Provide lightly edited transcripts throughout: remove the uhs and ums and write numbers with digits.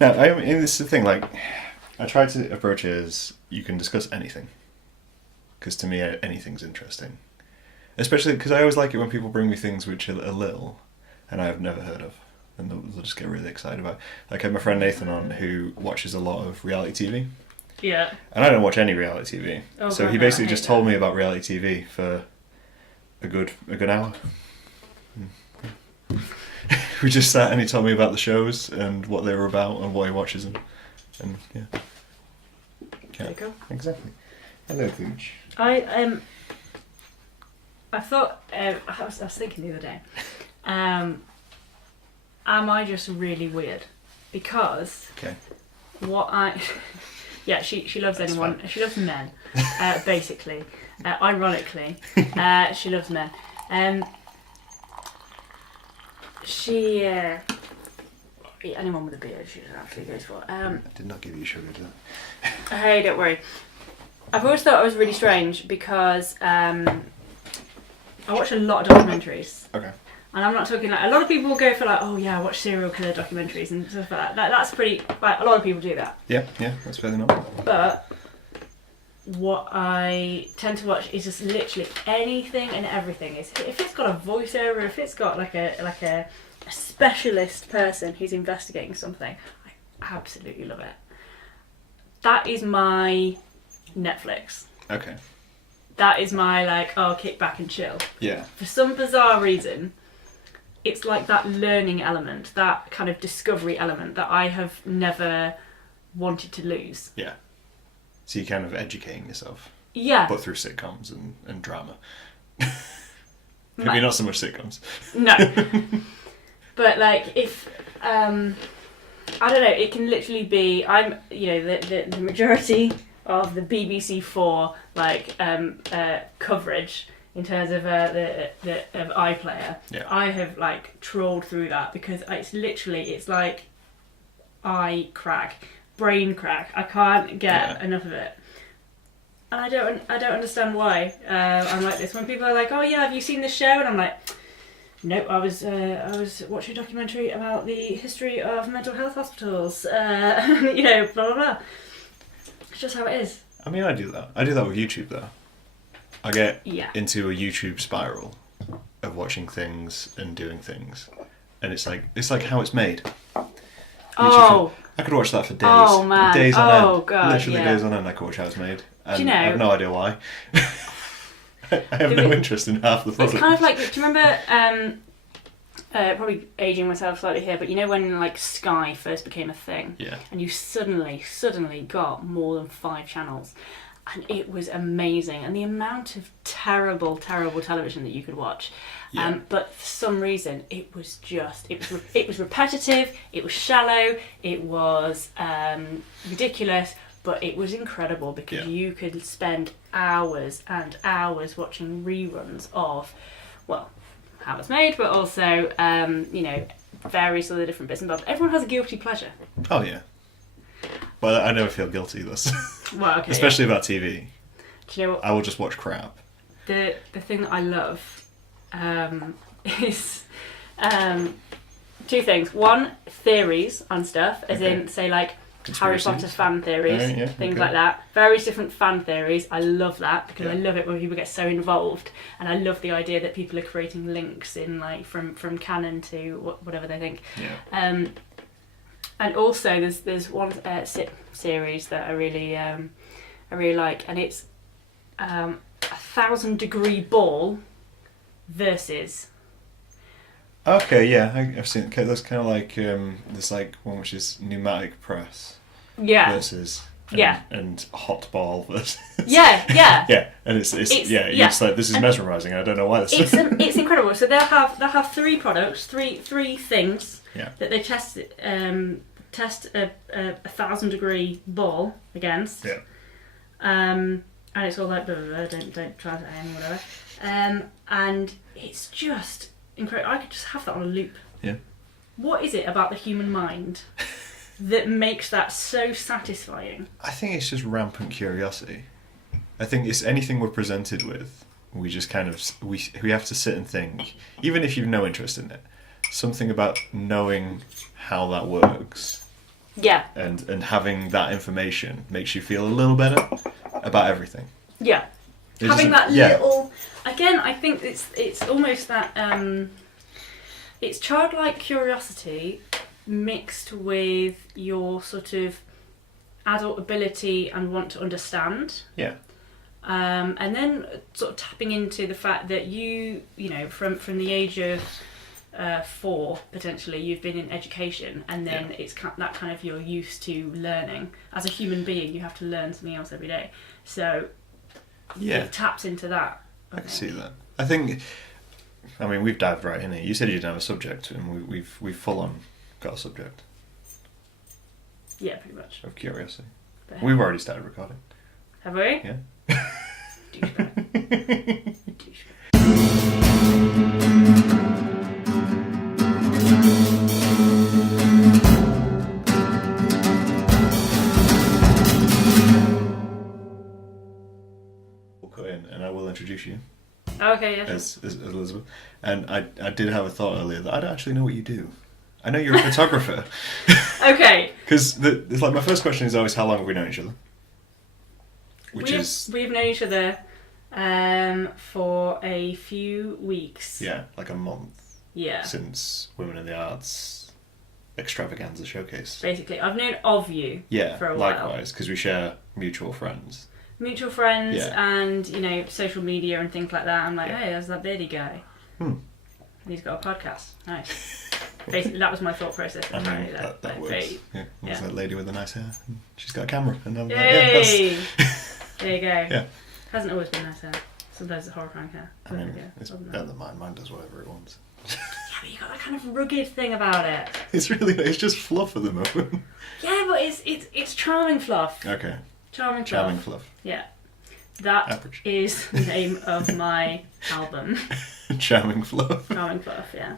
No, I mean, this is the thing. Like, I try to approach it as you can discuss anything, because to me, anything's interesting. Especially because I always like it when people bring me things which are little, and I have never heard of, and they'll just get really excited about it. Like, I had my friend Nathan on, who watches a lot of reality TV. Yeah. And I don't watch any reality TV. Oh, so God, he no, basically I just hate told that. me about reality TV for a good hour. We just sat and he told me about the shows and what they were about and what he watches and yeah. There you go. Exactly. Hello, Gooch. I thought I was thinking the other day. Am I just really weird? Because Okay. what I yeah, she loves That's anyone. fine. She loves men, basically. Ironically, she loves men. She anyone with a beard she absolutely goes for. I did not give you sugar, did I? Hey, don't worry. I've always thought it was really strange because I watch a lot of documentaries. Okay. And I'm not talking like a lot of people will go for like, oh yeah, I watch serial killer documentaries and stuff like that. That's pretty. Like, a lot of people do that. Yeah, that's fairly normal. But what I tend to watch is just literally anything and everything. If it's got a voiceover, if it's got like a specialist person who's investigating something, I absolutely love it. That is my Netflix. Okay. That is my kick back and chill. Yeah. For some bizarre reason, it's like that learning element, that kind of discovery element that I have never wanted to lose. Yeah. So you're kind of educating yourself. Yeah. But through sitcoms and drama. Maybe not so much sitcoms. No. But if I don't know, it can literally be the majority of the BBC Four coverage in terms of of iPlayer. Yeah. I have trawled through that because it's like eye crack, brain crack. I can't get enough of it. And I don't understand why I'm like this. When people are like, "Oh yeah, have you seen this show?" and I'm like, "Nope, I was watching a documentary about the history of mental health hospitals." Blah blah blah. It's just how it is. I mean, I do that. I do that with YouTube though. I get Yeah. into a YouTube spiral of watching things and doing things, and it's like how it's made. Oh. I could watch that for days. Oh, man. Days on end. Oh, God, Literally yeah. days on end I could watch how it's made. And Do you know- I have no idea why. I have no interest in half the product. It's kind of like, do you remember, probably aging myself slightly here, but when Sky first became a thing, Yeah. and you suddenly got more than 5 channels, and it was amazing, and the amount of terrible television that you could watch. Yeah. But for some reason, it was repetitive, it was shallow, it was ridiculous, but it was incredible because you could spend hours and hours watching reruns of, well, how it's made, but also, various other different bits and bobs. Everyone has a guilty pleasure. Oh yeah. But I never feel guilty this. Well, okay. Especially about TV. Do you know what? I will just watch crap. The thing that I love is 2 things. One, theories on stuff, as in, say, Harry Conspiracies. Potter fan theories, things okay. like that. Various different fan theories. I love that because I Yeah. love it when people get so involved, and I love the idea that people are creating links in from canon to whatever they think. Yeah. And also, there's one series that I really like, and it's 1,000 Degree Ball versus. Okay, yeah, I've seen it. Okay, that's kind of like this one which is pneumatic press Yeah. versus Yeah. and hot ball versus Yeah. yeah, and it's yeah. you're just like, this is mesmerising. I don't know why this. It's incredible. So they'll have 3 products, three things Yeah. that they test a 1,000 degree ball against. Yeah. And it's all like blah, blah, blah, don't try that and whatever. And it's just incredible. I could just have that on a loop. Yeah. What is it about the human mind that makes that so satisfying? I think it's just rampant curiosity. I think it's anything we're presented with, we just kind of we have to sit and think, even if you've no interest in it. Something about knowing how that works Yeah. And having that information makes you feel a little better about everything. Yeah. It Having that doesn't- yeah. little... Again, I think it's almost that... it's childlike curiosity mixed with your sort of adult ability and want to understand. Yeah. And then sort of tapping into the fact that you know, from the age of 4, potentially, you've been in education, and then it's that kind of you're used to learning. As a human being, you have to learn something else every day. So it taps into that. I can see that. I think, I mean, we've dived right in here. You said you didn't have a subject, and we've full on got a subject. Yeah, pretty much. Of curiosity. But We've already started recording. have we? Yeah. Douchebag. Douchebag. We'll cut in, and I will introduce you Okay, yeah. as Elizabeth. And I did have a thought earlier that I don't actually know what you do. I know you're a photographer. Okay. Because it's like my first question is always, how long have we known each other? We've known each other for a few weeks. Yeah, like a month. Yeah. Since Women in the Arts extravaganza showcase. Basically, I've known of you for a while. Likewise, because we share mutual friends. Mutual friends Yeah. and, you know, social media and things like that. I'm like, hey, there's that beardy guy. And he's got a podcast. Nice. Basically, that was my thought process. I mean, Apparently that works. very- Yeah. There's yeah. that lady with the nice hair. She's got a camera. And I'm like, Yay! that's... There you go. Yeah. Hasn't always been nice hair. Sometimes it's horrifying hair. I mean, Yeah, it's wasn't better it? than mine. Mine does whatever it wants. Yeah, but you got that kind of rugged thing about it. It's just fluff at the moment. Yeah, but it's charming fluff. Okay. Charming fluff. Charming fluff. Yeah. That Average. is the name of my album. Charming fluff. Charming Fluff, yeah.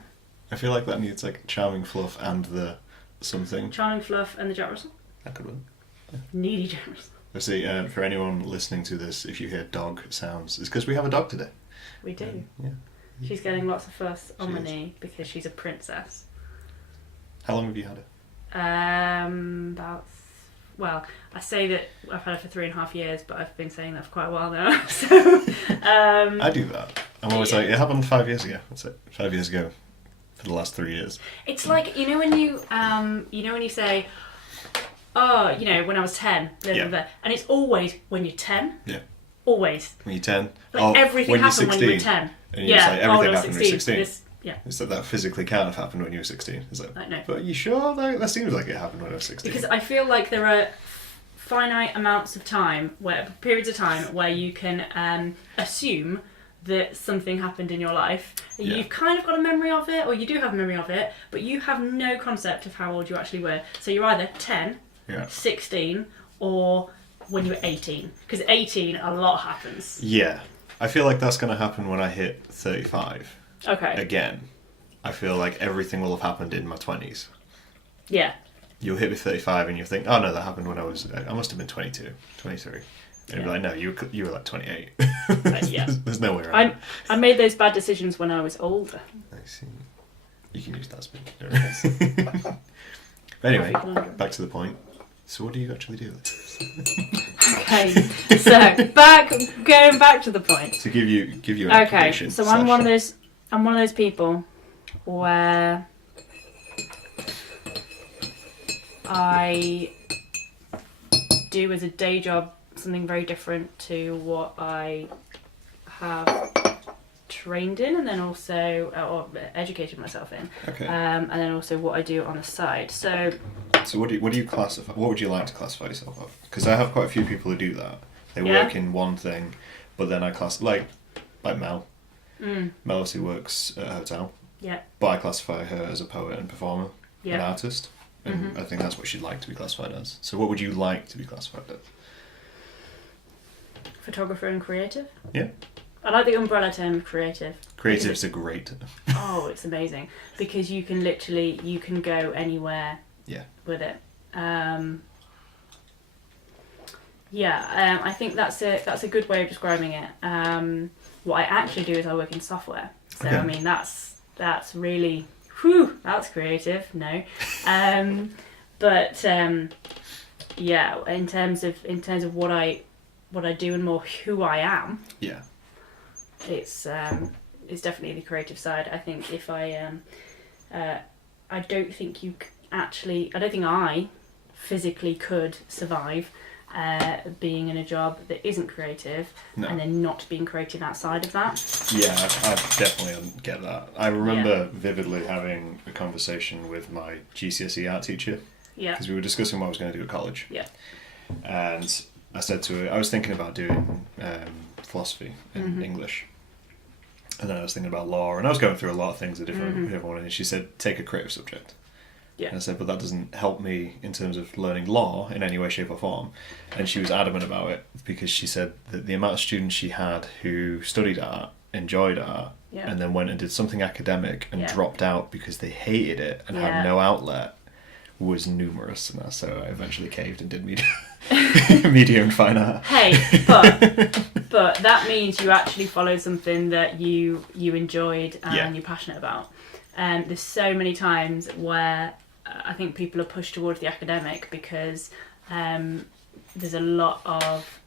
I feel like that needs like charming fluff and the something. Charming Fluff and the Jack Russell. That could work. Needy Jack Russell. Let's see, for anyone listening to this, if you hear dog sounds, it's because we have a dog today. We do. Yeah. She's getting lots of fuss on She my is. knee because she's a princess. How long have you had it? I say that I've had it for 3.5 years, but I've been saying that for quite a while now. So, I do that. I'm always like, it happened 5 years ago. That's it. 5 years ago. For the last 3 years. it's like, you know when you say, oh, you know, when I was 10, blah, blah, blah, and it's always when you're 10. Yeah. Always. When you're 10. Like everything when you're happened 16. when you were 10. And you're just like, everything I was happened when you were 16. Yeah. It's that physically can't have happened when you were 16. Is it? I know. But are you sure? That seems like it happened when I was 16. Because I feel like there are finite amounts of time, periods of time where you can assume that something happened in your life. Yeah. You've kind of got a memory of it, or you do have a memory of it, but you have no concept of how old you actually were. So you're either 10, 16, or when you were 18. Because 18, a lot happens. Yeah. I feel like that's going to happen when I hit 35. Okay. Again. I feel like everything will have happened in my 20s. Yeah. You'll hit me 35 and you'll think, oh no, that happened when I must have been 22, 23. And you'll be like, no, you were like 28. Yeah. There's no way around it. I made those bad decisions when I was older. I see. You can use that spin. But anyway, back to the point. So what do you actually do? Okay, so going back to the point. To give you an Okay, occupation so slash I'm one of those people where I do as a day job something very different to what I have trained in, and then also or educated myself in. Okay. And then also what I do on the side. So what do you classify? What would you like to classify yourself as? Because I have quite a few people who do that. They work in one thing, but then I class like Mel. Mel obviously works at a hotel. Yeah. But I classify her as a poet and performer, an Yeah. artist, and I think that's what she'd like to be classified as. So what would you like to be classified as? Photographer and creative. Yeah. I like the umbrella term of creative. Creative's a great. Oh, it's amazing because you can go anywhere. Yeah. With it. I think that's a good way of describing it. What I actually do is I work in software. So Okay. I mean that's really that's creative. No. But yeah, in terms of what I do and more who I am, Yeah. it's definitely the creative side. I think if I don't think I don't think I physically could survive being in a job that isn't creative, and then not being creative outside of that. Yeah, I definitely get that. I remember vividly having a conversation with my GCSE art teacher. Yeah. Because we were discussing what I was going to do at college. Yeah. And I said to her, I was thinking about doing philosophy in English. And then I was thinking about law, and I was going through a lot of things, a different one, and she said, take a creative subject. Yeah. And I said, but that doesn't help me in terms of learning law in any way, shape or form. And she was adamant about it, because she said that the amount of students she had who studied art, enjoyed art, and then went and did something academic and dropped out because they hated it and had no outlet was numerous. And so I eventually caved and did media and fine art. Hey, but that means you actually followed something that you enjoyed and you're passionate about. And there's so many times where I think people are pushed towards the academic because there's a lot of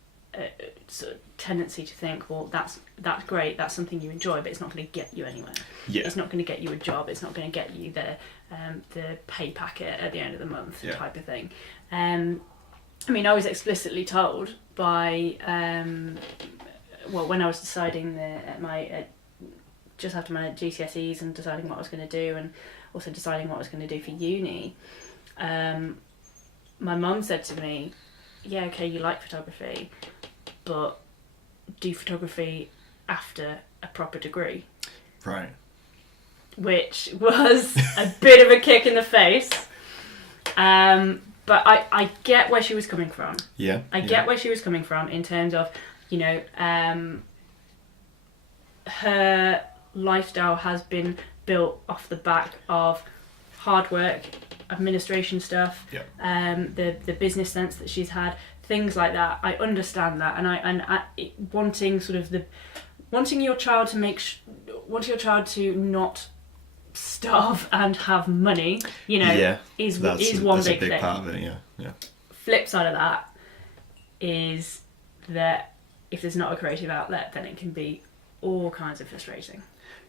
sort of tendency to think, well, that's great, that's something you enjoy, but it's not going to get you anywhere. Yeah. It's not going to get you a job. It's not going to get you the pay packet at the end of the month type of thing. I mean, I was explicitly told by when I was deciding just after my GCSEs and deciding what I was going to do, and also deciding what I was going to do for uni, my mum said to me, yeah, okay, you like photography, but do photography after a proper degree. Right. Which was a bit of a kick in the face. But I get where she was coming from. Yeah. I get where she was coming from in terms of, her lifestyle has been built off the back of hard work, administration stuff, the business sense that she's had, things like that. I understand that, and wanting your child to not starve and have money, is one big thing. That's a big part of it. Yeah. Flip side of that is that if there's not a creative outlet, then it can be all kinds of frustrating.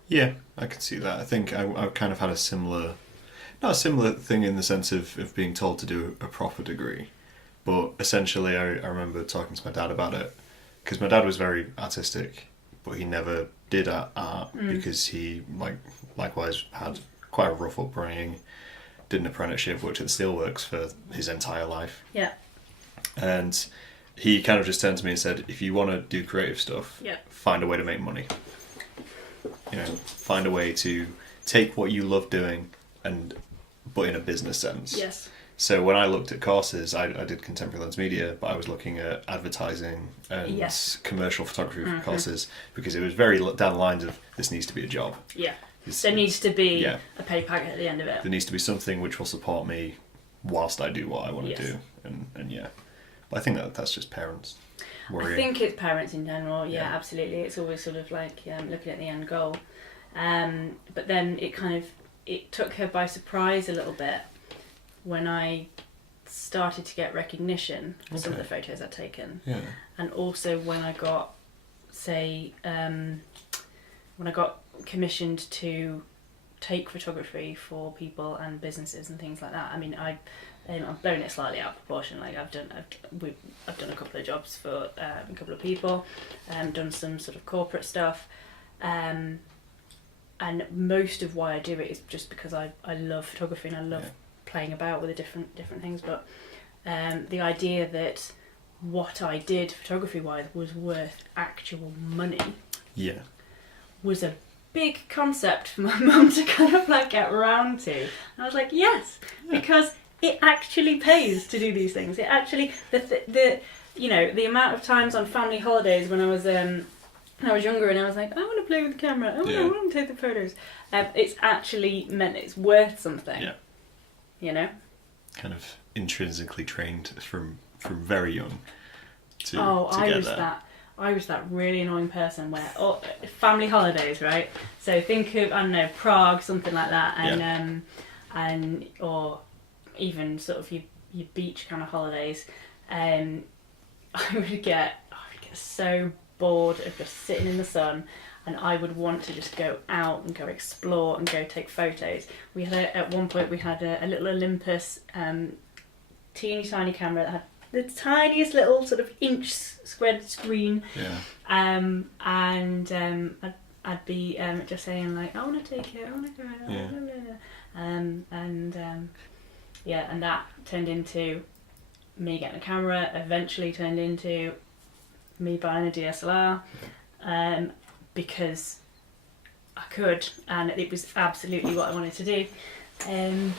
Yeah, I can see that. I think I kind of had not a similar thing in the sense of being told to do a proper degree, but essentially I remember talking to my dad about it, because my dad was very artistic, but he never did art because he likewise had quite a rough upbringing, did an apprenticeship, worked at the steelworks for his entire life. Yeah. And he kind of just turned to me and said, if you want to do creative stuff, find a way to make money. Find a way to take what you love doing but in a business sense. Yes. So when I looked at courses, I did contemporary lens media, but I was looking at advertising and commercial photography courses, because it was very down the lines of, this needs to be a job. Yeah. There needs to be a pay packet at the end of it. There needs to be something which will support me whilst I do what I want to do. And yeah. But I think that's just parents worrying. I think it's parents in general, absolutely. It's always sort of like looking at the end goal. But then it took her by surprise a little bit when I started to get recognition for some of the photos I'd taken. Yeah. And also when I got, when I got commissioned to take photography for people and businesses and things like that. I mean, I've blown it slightly out of proportion. Like I've done a couple of jobs for a couple of people, done some sort of corporate stuff, and most of why I do it is just because I love photography and I love playing about with the different things. But the idea that what I did photography wise was worth actual money, was a big concept for my mum to kind of like get around to. And I was like, yes, because it actually pays to do these things. It actually the amount of times on family holidays when I was younger and I was like, I want to play with the camera, I want to take the photos. It's actually meant it's worth something. Yeah. Kind of intrinsically trained from very young to I was that really annoying person where family holidays, right? So think of, I don't know, Prague, something like that, and or even sort of your beach kind of holidays, I would get so bored of just sitting in the sun, and I would want to just go out and go explore and go take photos. We had at one point we had a little Olympus teeny tiny camera that had the tiniest little sort of inch squared screen. Yeah. I'd be just saying like, I want to take it, I want to go out. Yeah. Blah, blah, blah. And that turned into me getting a camera. Eventually turned into me buying a DSLR, because I could, and it was absolutely what I wanted to do. And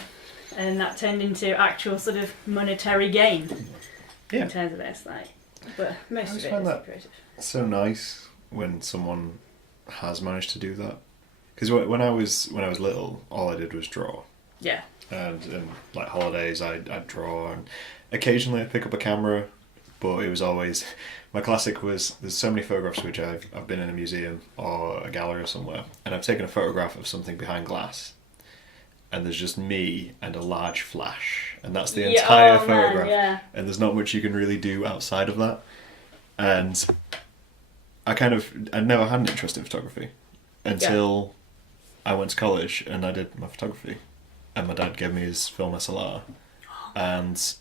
that turned into actual sort of monetary gain in terms of this, like. But most of it is creative. So nice when someone has managed to do that. Because when I was little, all I did was draw. Yeah. And like holidays, I'd draw, and occasionally I'd pick up a camera, but it was always my classic was there's so many photographs which I've been in a museum or a gallery or somewhere, and I've taken a photograph of something behind glass, and there's just me and a large flash, and that's the entire photograph. Yeah. And there's not much you can really do outside of that. And I never had an interest in photography until I went to college and I did my photography, and my dad gave me his film SLR, and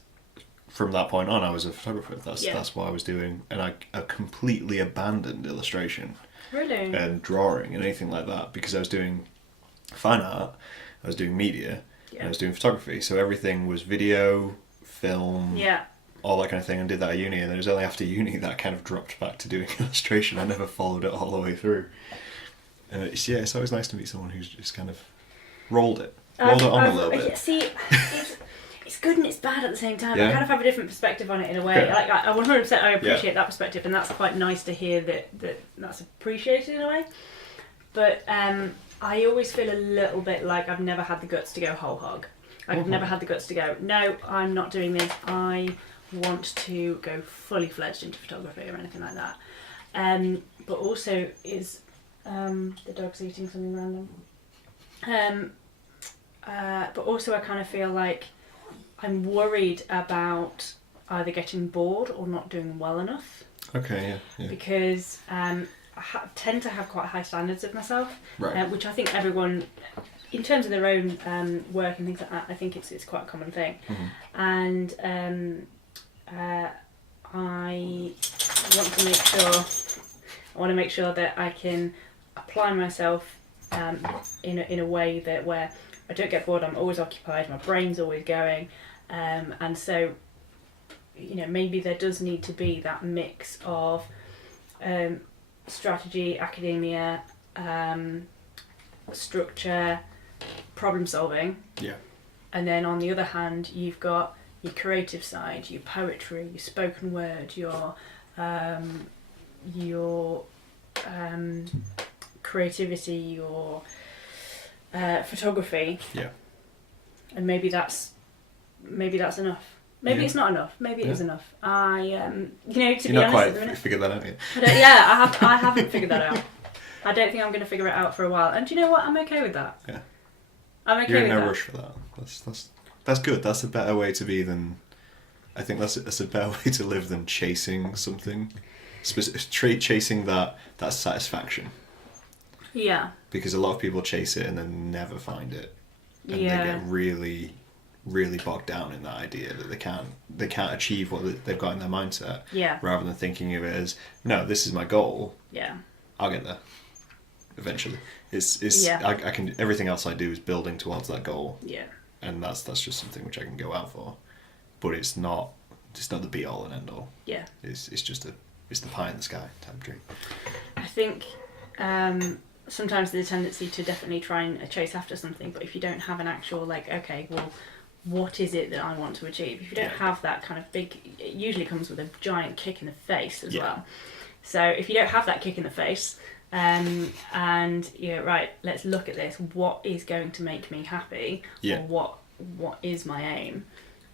from that point on I was a photographer. That's what I was doing, and I completely abandoned illustration and drawing and anything like that, because I was doing fine art, I was doing media, and I was doing photography, so everything was video, film, all that kind of thing, and did that at uni. And it was only after uni that I kind of dropped back to doing illustration. I never followed it all the way through. It's always nice to meet someone who's just kind of rolled it on a little bit. See, it's good and it's bad at the same time. Yeah. I kind of have a different perspective on it in a way. Yeah. Like I 100% I appreciate that perspective, and that's quite nice to hear that's appreciated in a way. But I always feel a little bit like I've never had the guts to go whole hog. Like I've never had the guts to go, no, I'm not doing this. I want to go fully fledged into photography or anything like that. But also is the dog's eating something random. But also I kind of feel like I'm worried about either getting bored or not doing well enough. Okay, yeah. Because I tend to have quite high standards of myself, which I think everyone, in terms of their own work and things like that, I think it's quite a common thing. Mm-hmm. And I want to make sure that I can apply myself in a way that where I don't get bored. I'm always occupied. My brain's always going, and so maybe there does need to be that mix of strategy, academia, structure, problem solving. Yeah. And then on the other hand, you've got your creative side, your poetry, your spoken word, your creativity, your photography. Yeah. And maybe that's enough. Maybe it's not enough. Maybe it is enough. To be honest, you're not quite figured that out yet. I haven't figured that out. I don't think I'm going to figure it out for a while. And do you know what? I'm okay with that. Yeah. I'm okay with that. You're in no rush for that. That's good. That's a better way to be than... I think that's a better way to live than chasing something. Chasing that satisfaction. Yeah. Because a lot of people chase it and then never find it. And they get really, really bogged down in that idea that they can't achieve what they've got in their mindset. Yeah. Rather than thinking of it as, no, this is my goal. Yeah. I'll get there. Eventually. I can everything else I do is building towards that goal. Yeah. And that's just something which I can go out for. But it's not the be all and end all. Yeah. It's just it's the pie in the sky type dream. I think sometimes there's a tendency to definitely try and chase after something, but if you don't have an actual okay, well, what is it that I want to achieve? If you don't have that kind of big, it usually comes with a giant kick in the face as well. So if you don't have that kick in the face, and right, let's look at this. What is going to make me happy? Yeah. Or what is my aim?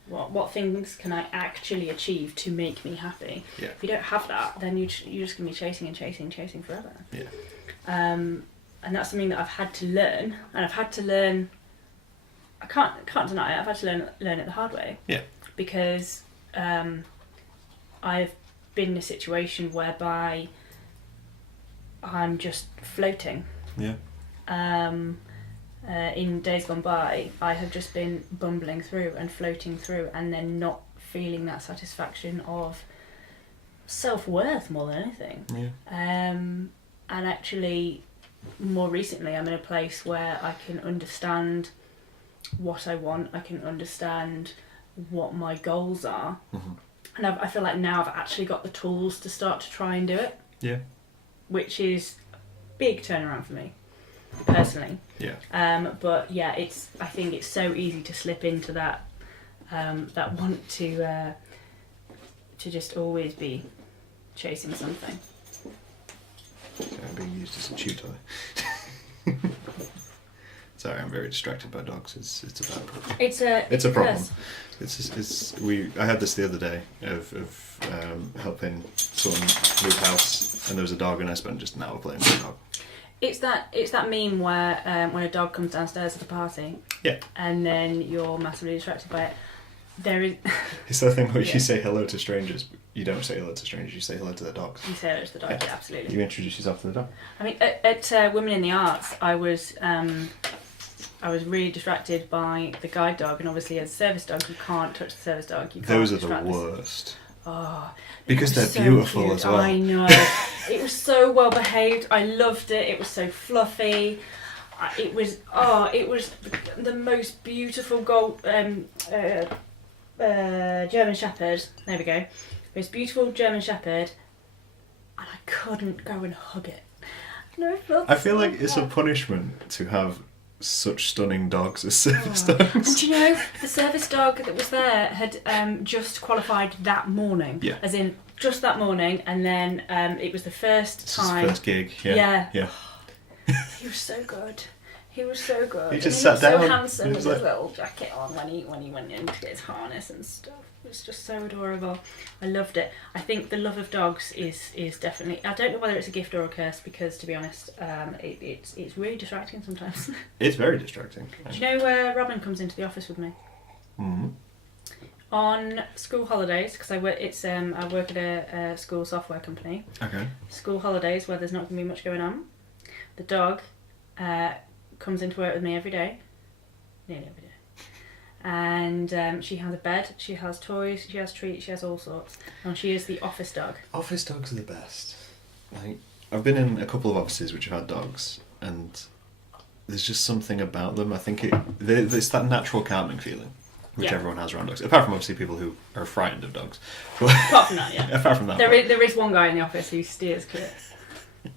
What things can I actually achieve to make me happy? Yeah. If you don't have that, then you're just going to be chasing forever. Yeah. And that's something that I've had to learn, and I've had to learn I can't deny it. I've had to learn it the hard way. Yeah. Because I've been in a situation whereby I'm just floating. Yeah. In days gone by, I have just been bumbling through and floating through, and then not feeling that satisfaction of self-worth more than anything. Yeah. And actually, more recently, I'm in a place where I can understand what I want. I can understand what my goals are, and I feel like now I've actually got the tools to start to try and do it. Yeah. Which is a big turnaround for me, personally. Yeah. But yeah, I think it's so easy to slip into that want to just always be chasing something. I'm being used as a chew toy. Sorry, I'm very distracted by dogs. It's a bad problem. It's a problem. I had this the other day of helping someone move house, and there was a dog, and I spent just an hour playing with the dog. It's that meme where when a dog comes downstairs at a party, yeah, and then you're massively distracted by it. There is. It's that thing where you say hello to strangers, but you don't say hello to strangers. You say hello to the dogs. You say hello to the dog, yeah, absolutely. You introduce yourself to the dog. I mean, at Women in the Arts, I was really distracted by the guide dog, and obviously as a service dog, you can't touch the service dog. Those are the worst. Oh, because they're so beautiful cute. as well. I know. It was so well behaved. I loved it. It was so fluffy. It was the most beautiful German Shepherd. There we go. Most beautiful German Shepherd, and I couldn't go and hug it. No, I feel like it's a punishment to have such stunning dogs as service dogs. And do you know, the service dog that was there had just qualified that morning. Yeah. As in, just that morning, and then it was the first time. His first gig, yeah. Yeah. He was so good. He was so good. He just and sat down. So handsome with like... his little jacket on when he went in to get his harness and stuff. It was just so adorable. I loved it. I think the love of dogs is definitely. I don't know whether it's a gift or a curse, because to be honest, it's really distracting sometimes. It's very distracting. Do you know where Robin comes into the office with me? Mm-hmm. On school holidays, because I work at a school software company. Okay. School holidays where there's not going to be much going on. The dog comes into work with me every day, nearly every day. And she has a bed, she has toys, she has treats, she has all sorts. And she is the office dog. Office dogs are the best. Like, I've been in a couple of offices which have had dogs, and there's just something about them. I think it's that natural calming feeling, which everyone has around dogs. Apart from obviously people who are frightened of dogs. Apart from that, yeah. Apart from that. There is one guy in the office who steers clear.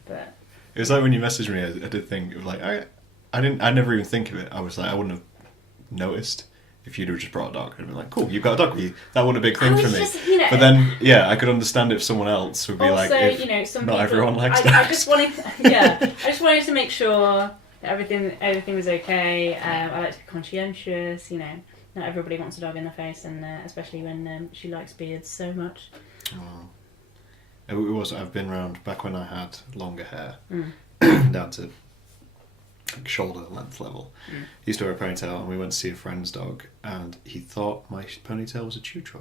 But it was like when you messaged me, I did think of like I never even think of it. I was like, I wouldn't have noticed if you'd have just brought a dog. I'd have been like, cool, you've got a dog with you. That wasn't a big thing for me. Just, you know, but then, yeah, I could understand if someone else would be also, like, if you know, some not people, everyone likes dogs. I just wanted to make sure that everything was okay. I like to be conscientious. You know, not everybody wants a dog in their face, and especially when she likes beards so much. Oh. It was. I've been around back when I had longer hair, down to like shoulder length level. He used to wear a ponytail, and we went to see a friend's dog, and he thought my ponytail was a chew toy,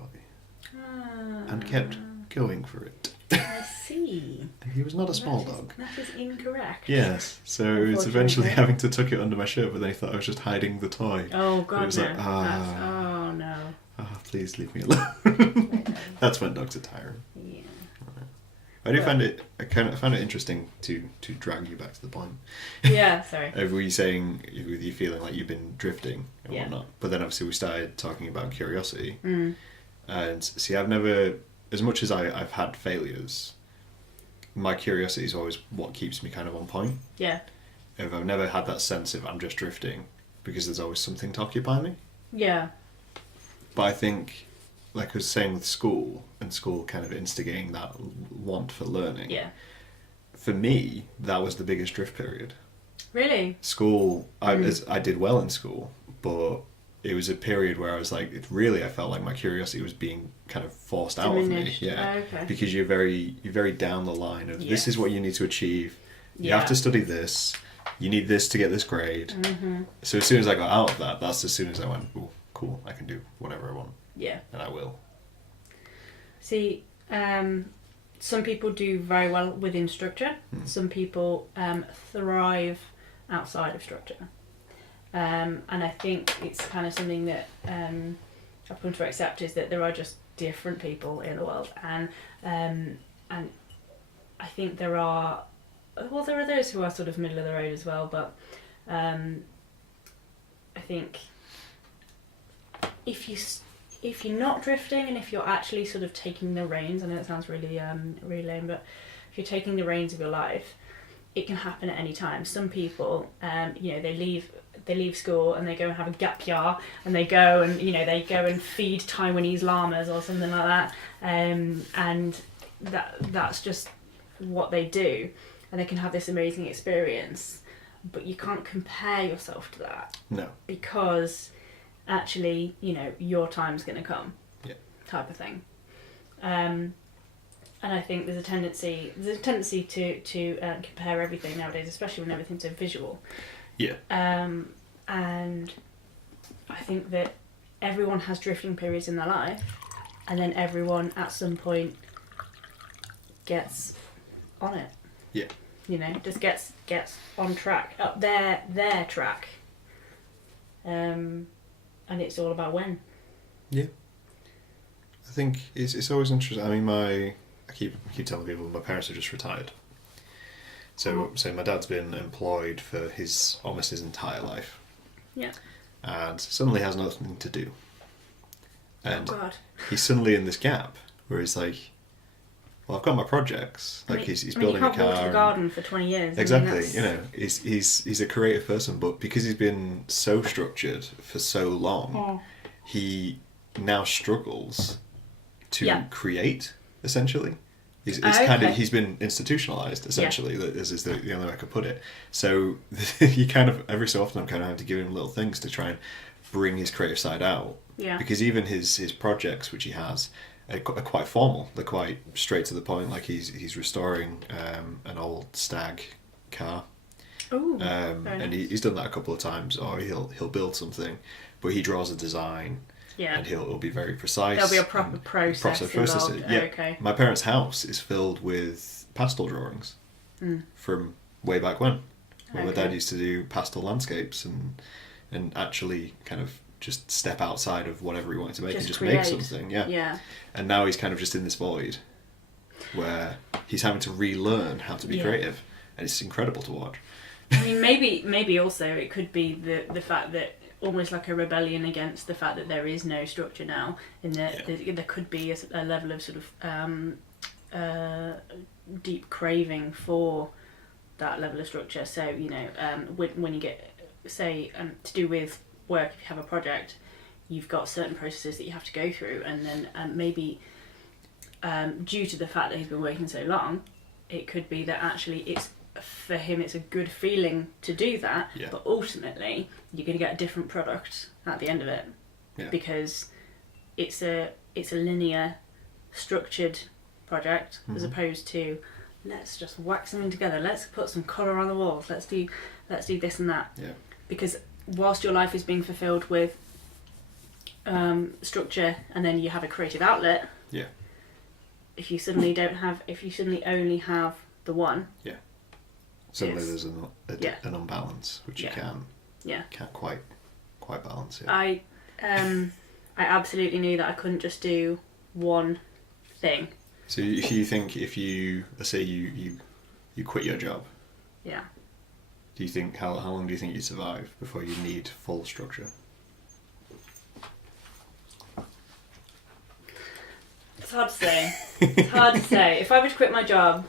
and kept going for it. I see. He was not a small dog. That is incorrect. Yes, so it was eventually having to tuck it under my shirt, but then he thought I was just hiding the toy. Oh God, it was no. like, Oh no. Please leave me alone. That's when dogs are tiring. Yeah. I found it interesting to drag you back to the point. Yeah, sorry. Were you saying, were you feeling like you've been drifting and whatnot? But then obviously we started talking about curiosity. And see, I've never, as much as I've had failures, my curiosity is always what keeps me kind of on point. Yeah. I've never had that sense of I'm just drifting, because there's always something to occupy me. Yeah. But I think, like I was saying with school, and school kind of instigating that want for learning. Yeah. For me, that was the biggest drift period. Really? School, I did well in school, but it was a period where I was like, I felt like my curiosity was being kind of forced out of me. Yeah. Oh, okay. Because you're very down the line of this is what you need to achieve. You have to study this. you need this to get this grade. So as soon as I got out of that, that's as soon as I went, oh, cool, I can do whatever I want. Yeah. And I will. See, some people do very well within structure. Some people thrive outside of structure. And I think it's kind of something that I've come to accept, is that there are just different people in the world, and I think there are those who are sort of middle of the road as well, but I think if you're not drifting, and if you're actually sort of taking the reins, I know it sounds really really lame, but if you're taking the reins of your life, it can happen at any time. Some people, they leave school and they go and have a gap year, and they go and feed Taiwanese llamas or something like that, and that's just what they do, and they can have this amazing experience. But you can't compare yourself to that. No. Because actually, your time's going to come. Yeah. Type of thing. And I think there's a tendency to compare everything nowadays, especially when everything's so visual. Yeah. And I think that everyone has drifting periods in their life, and then everyone at some point gets on it. Yeah. Just gets on track, up their track. And it's all about when. Yeah. I think it's always interesting. I mean, I keep telling people my parents are just retired. So my dad's been employed for almost his entire life. Yeah. And suddenly has nothing to do. And oh God. He's suddenly in this gap where he's like, well, I've got my projects. Like he's building a car. You can't walk to the garden for 20 years. Exactly. He's a creative person, but because he's been so structured for so long, he now struggles to create. Essentially, he's been institutionalized. Essentially, that is the only way I could put it. So you kind of every so often I'm kind of having to give him little things to try and bring his creative side out. Yeah. Because even his projects, which he has, are quite formal. They're quite straight to the point. Like he's restoring an old Stag car. Ooh, and he's done that a couple of times. Or he'll build something, but he draws a design. Yeah. And he'll be very precise. There'll be a proper process involved. Yeah. Okay. My parents' house is filled with pastel drawings from way back when my dad used to do pastel landscapes and actually kind of just step outside of whatever he wanted to make and just make something. Yeah. Yeah. And now he's kind of just in this void where he's having to relearn how to be creative, and it's incredible to watch. I mean, maybe also it could be the fact that almost like a rebellion against the fact that there is no structure now, in that there could be a level of sort of deep craving for that level of structure. So when you get, say, to do with work, if you have a project, you've got certain processes that you have to go through, and then maybe due to the fact that he's been working so long, it could be that actually for him it's a good feeling to do that, but ultimately you're going to get a different product at the end of it, because it's a linear, structured project, as opposed to let's just whack something together, let's put some colour on the walls, let's do this and that. Because whilst your life is being fulfilled with structure, and then you have a creative outlet, if you suddenly only have the one, suddenly there's an unbalance which you can't quite balance. I absolutely knew that I couldn't just do one thing. So you think if you, let's say you quit your job, do you think how long do you think you'd survive before you need full structure? It's hard to say. It's hard to say. If I were to quit my job,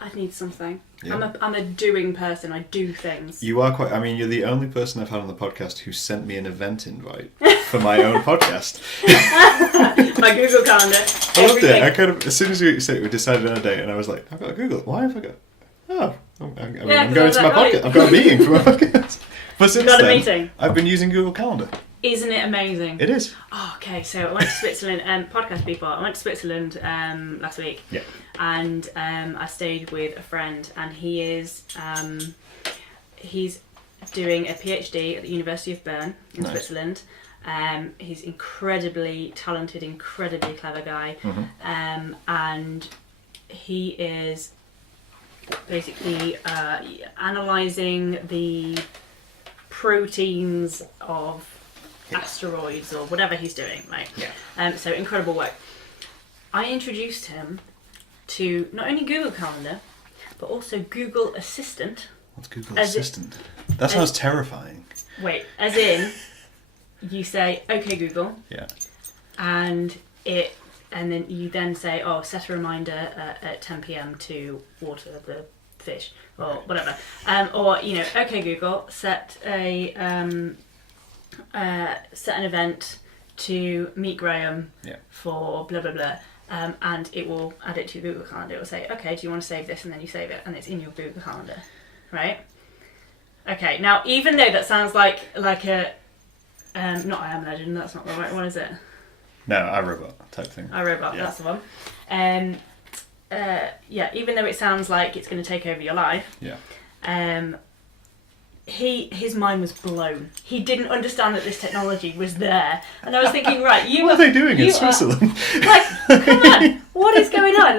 I'd need something. Yeah. I'm a doing person. I do things. You are quite. I mean, you're the only person I've had on the podcast who sent me an event invite for my own podcast. My Google Calendar. I loved it. I kind of, as soon as we decided on a date, and I was like, I've got to Google. Why have I got? Oh, I'm going to my podcast. I've got a meeting for my podcast. But since got a then, meeting. I've been using Google Calendar. Isn't it amazing? It is. Oh, okay, so I went to Switzerland, podcast people, I went to Switzerland last week. Yeah. And I stayed with a friend, and he's doing a PhD at the University of Bern in Switzerland. He's incredibly talented, incredibly clever guy. And he is basically analysing the proteins of asteroids or whatever he's doing, right? Yeah. So incredible work. I introduced him to not only Google Calendar, but also Google Assistant. What's Google Assistant? That sounds terrifying. Wait, as in, you say, "Okay, Google," Yeah. and then you then say, "Oh, set a reminder at 10 p.m. to water the fish," or whatever. Or "Okay, Google, set an event to meet Graham for blah blah blah." And it will add it to your Google Calendar. It will say, "Okay, do you want to save this?" And then you save it, and it's in your Google Calendar, right? Okay. Now, even though that sounds like a not I Am Legend, that's not the right one, is it? No, iRobot type thing. iRobot, that's the one. Even though it sounds like it's going to take over your life. Yeah. His mind was blown. He didn't understand that this technology was there, and I was thinking, right, what are they doing in Switzerland? Come on, what is going on?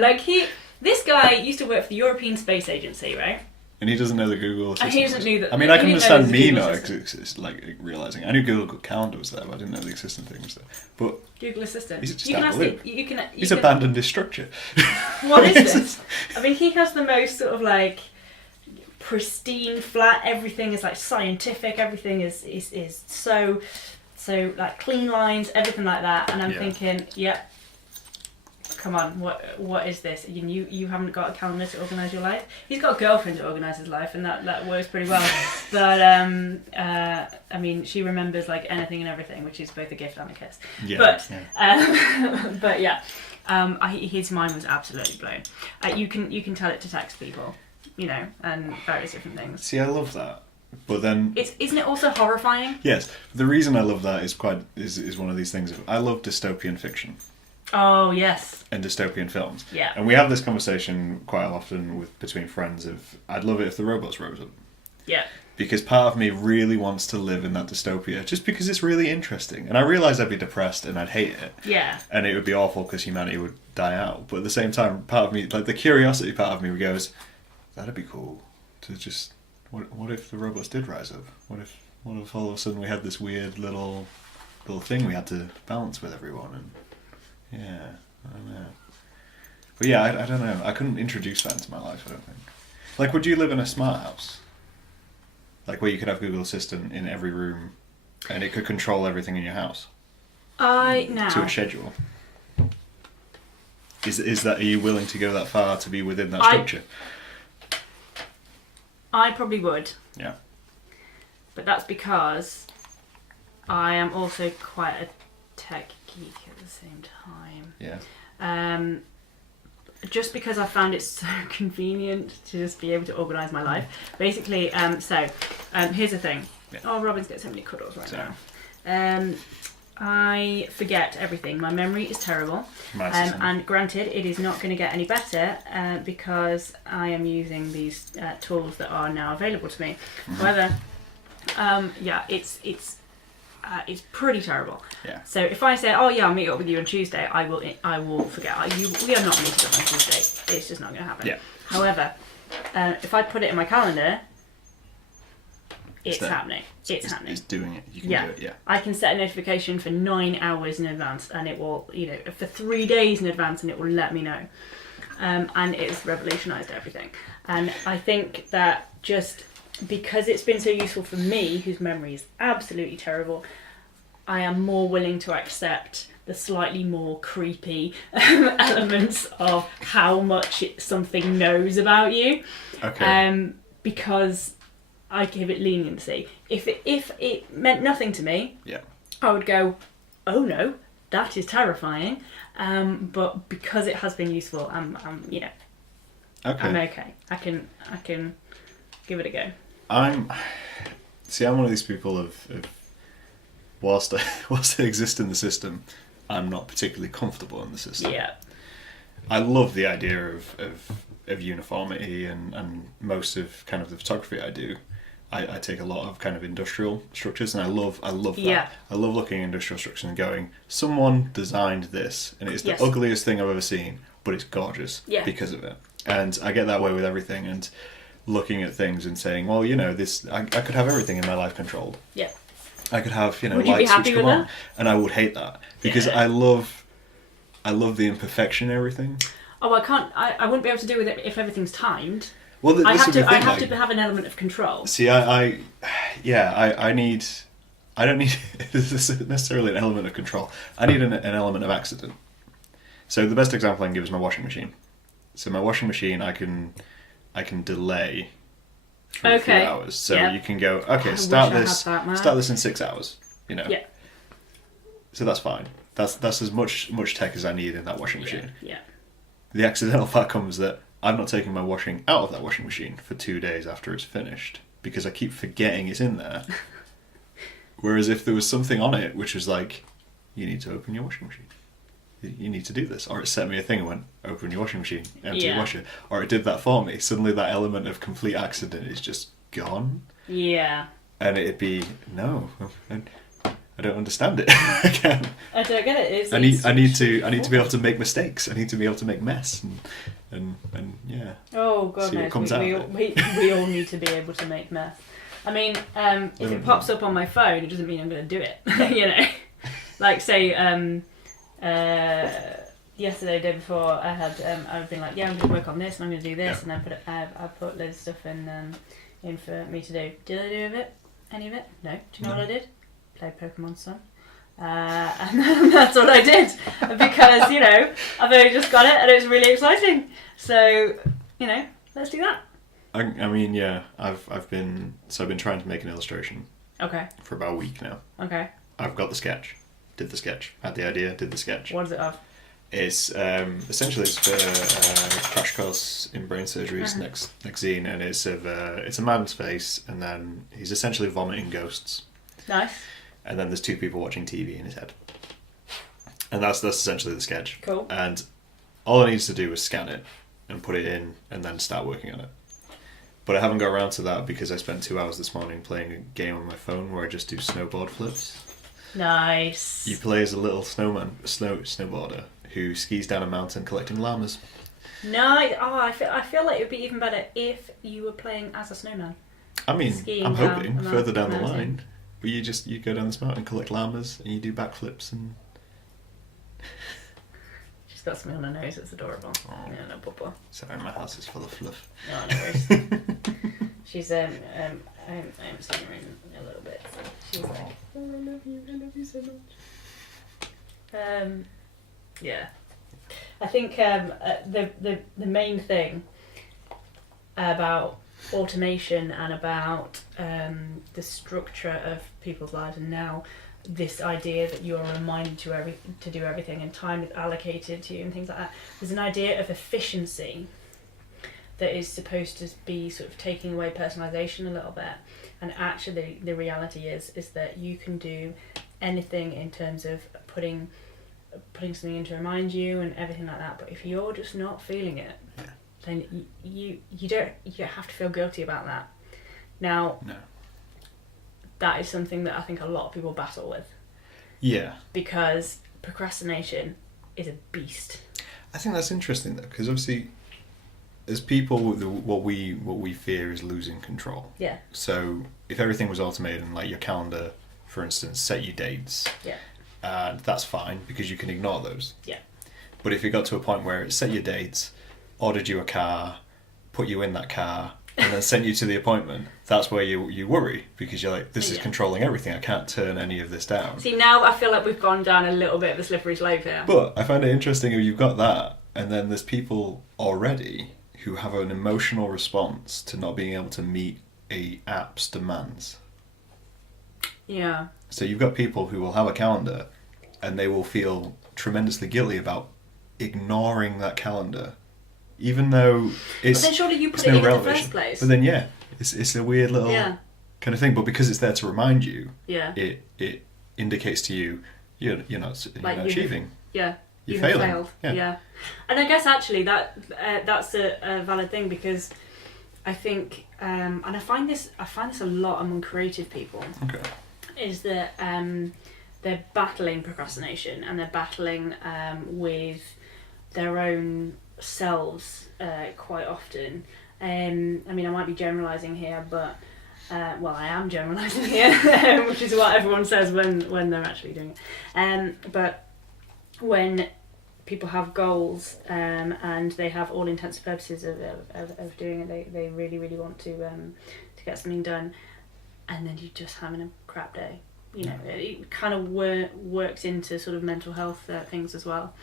This guy used to work for the European Space Agency, right? And he doesn't know the Google Assistant. And he doesn't know that. I mean, I can understand me not realizing. I knew Google Calendar was there, but I didn't know the Assistant thing was there. But Google Assistant. He's just you can out ask of the him. He's abandoned his structure. What is this? I mean, he has the most sort of pristine flat. Everything is scientific. Everything is so clean lines. Everything like that. And I'm thinking, yep. Come on, what is this? You haven't got a calendar to organise your life. He's got a girlfriend to organise his life, and that works pretty well. But I mean, she remembers anything and everything, which is both a gift and a kiss. Yeah, But his mind was absolutely blown. You can tell it to text people, and various different things. See, I love that. But then isn't it also horrifying? Yes, the reason I love that is one of these things. I love dystopian fiction. Oh yes. And dystopian films. Yeah. And we have this conversation quite often between friends of, I'd love it if the robots rose up. Yeah. Because part of me really wants to live in that dystopia, just because it's really interesting. And I realise I'd be depressed and I'd hate it. Yeah. And it would be awful because humanity would die out. But at the same time, part of me, the curiosity part of me goes, that'd be cool to just, what if the robots did rise up? What if all of a sudden we had this weird little thing we had to balance with everyone? And yeah, I don't know. But yeah, I don't know. I couldn't introduce that into my life, I don't think. Would you live in a smart house? Where you could have Google Assistant in every room and it could control everything in your house? To a schedule. Is that, are you willing to go that far to be within that structure? I probably would. Yeah. But that's because I am also quite a tech geek at the same time. Yeah. Just because I found it so convenient to just be able to organise my life. Basically, here's the thing. Yeah. Oh, Robin's got so many cuddles now. I forget everything. My memory is terrible. And granted, it is not going to get any better because I am using these tools that are now available to me. However, it's pretty terrible. Yeah. So if I say, "Oh yeah, I'll meet up with you on Tuesday," I will forget. We are not meeting up on Tuesday. It's just not going to happen. Yeah. However, if I put it in my calendar, it's happening. It's happening. It's doing it. You can do it. Yeah. I can set a notification for 9 hours in advance, and it will, for 3 days in advance, and it will let me know. And it's revolutionised everything. And I think that just because it's been so useful for me, whose memory is absolutely terrible, I am more willing to accept the slightly more creepy elements of how much something knows about you. Okay. Because I give it leniency. If it meant nothing to me, yeah, I would go, "Oh no, that is terrifying." But because it has been useful, I'm okay. I'm okay. I can give it a go. I'm one of these people of whilst whilst I exist in the system, I'm not particularly comfortable in the system. Yeah. I love the idea of uniformity, and most of kind of the photography I do, I take a lot of kind of industrial structures, and I love that. Yeah. I love looking at industrial structures and going, someone designed this, and it's the Yes. ugliest thing I've ever seen, but it's gorgeous because of it. And I get that way with everything, and looking at things and saying, well, this I could have everything in my life controlled. Yeah. I could have, Would you be lights happy which with come on, that? and I would hate that because Yeah. I love the imperfection in everything. Oh, I can't. I wouldn't be able to do with it if everything's timed. Well, I this have would be to. the I thing, have like, to have an element of control. See, I need. I don't need necessarily an element of control. I need an element of accident. So the best example I can give is my washing machine. So my washing machine, I can delay for a few Okay. hours. So Yeah. you can go, I okay, wish start I had this that, man. start this in 6 hours. Yeah. So that's fine. That's as much tech as I need in that washing machine. Yeah. The accidental part comes that I'm not taking my washing out of that washing machine for 2 days after it's finished because I keep forgetting it's in there. Whereas if there was something on it which was like, you need to open your washing machine, you need to do this, or it set me a thing and went, open your washing machine, empty your washer, or it did that for me, suddenly that element of complete accident is just gone. Yeah. And it'd be, no, I don't understand it. Again. I don't get it. I need to be able to make mistakes. I need to be able to make mess and yeah. Oh god, See what no. comes out of We all need to be able to make mess. I mean, if it pops up on my phone, it doesn't mean I'm going to do it. Like say, yesterday, day before, I've been like, yeah, I'm going to work on this and I'm going to do this, and then I put loads of stuff in for me to do. Did I do any of it? No. Do you know what I did? Play Pokemon Sun. And that's what I did because I've only just got it and it's really exciting. So let's do that. I mean, yeah, I've been trying to make an illustration. Okay. For about a week now. Okay. I've got the sketch. Did the sketch. Had the idea. Did the sketch. What does it have? It's essentially it's for Crash Course in Brain Surgery's next zine, and it's a man's face, and then he's essentially vomiting ghosts. Nice. And then there's two people watching TV in his head. And that's essentially the sketch. Cool. And all I need to do is scan it and put it in and then start working on it. But I haven't got around to that because I spent 2 hours this morning playing a game on my phone where I just do snowboard flips. Nice. You play as a little snowboarder who skis down a mountain collecting llamas. Nice. Oh, I feel like it would be even better if you were playing as a snowman. I mean, Skiing I'm down hoping a further down the mountain. line. But you go down this mountain, collect llamas, and you do backflips and... She's got something on her nose that's adorable. Oh. Yeah, no papa. Sorry, my house is full of fluff. No, no worries. She's I haven't seen her in a little bit. So she's like, oh, I love you so much. Yeah. I think the main thing about automation and about the structure of people's lives, and now this idea that you are reminded to do everything and time is allocated to you and things like that. There's an idea of efficiency that is supposed to be sort of taking away personalisation a little bit, and actually the reality is that you can do anything in terms of putting something in to remind you and everything like that, but if you're just not feeling it, then you don't have to feel guilty about that. Now, No. that is something that I think a lot of people battle with, Yeah. because procrastination is a beast. I think that's interesting though, because obviously, as people, what we fear is losing control. Yeah. So if everything was automated, and like your calendar, for instance, set you dates. Yeah. That's fine because you can ignore those. Yeah. But if it got to a point where it set your dates, ordered you a car, put you in that car, and then sent you to the appointment, that's where you worry, because you're like, this is controlling everything. I can't turn any of this down. See, now I feel like we've gone down a little bit of a slippery slope here. But I find it interesting if you've got that, and then there's people already who have an emotional response to not being able to meet a app's demands. Yeah. So you've got people who will have a calendar and they will feel tremendously guilty about ignoring that calendar, even though it's... But then surely you put it's it no in the relevation. first place. But then it's a weird little kind of thing. But because it's there to remind you, Yeah. it indicates to you you're not achieving. Yeah. You're have failing. Failed. Yeah. Yeah. And I guess actually that's a valid thing, because I think and I find this a lot among creative people. Okay. Is that they're battling procrastination, and they're battling with their own selves quite often. I mean, I might be generalising here, but I am generalising here, which is what everyone says when they're actually doing it. But when people have goals and they have all intents and purposes of doing it, they really, really want to get something done, and then you're just having a crap day. It kind of works into sort of mental health things as well.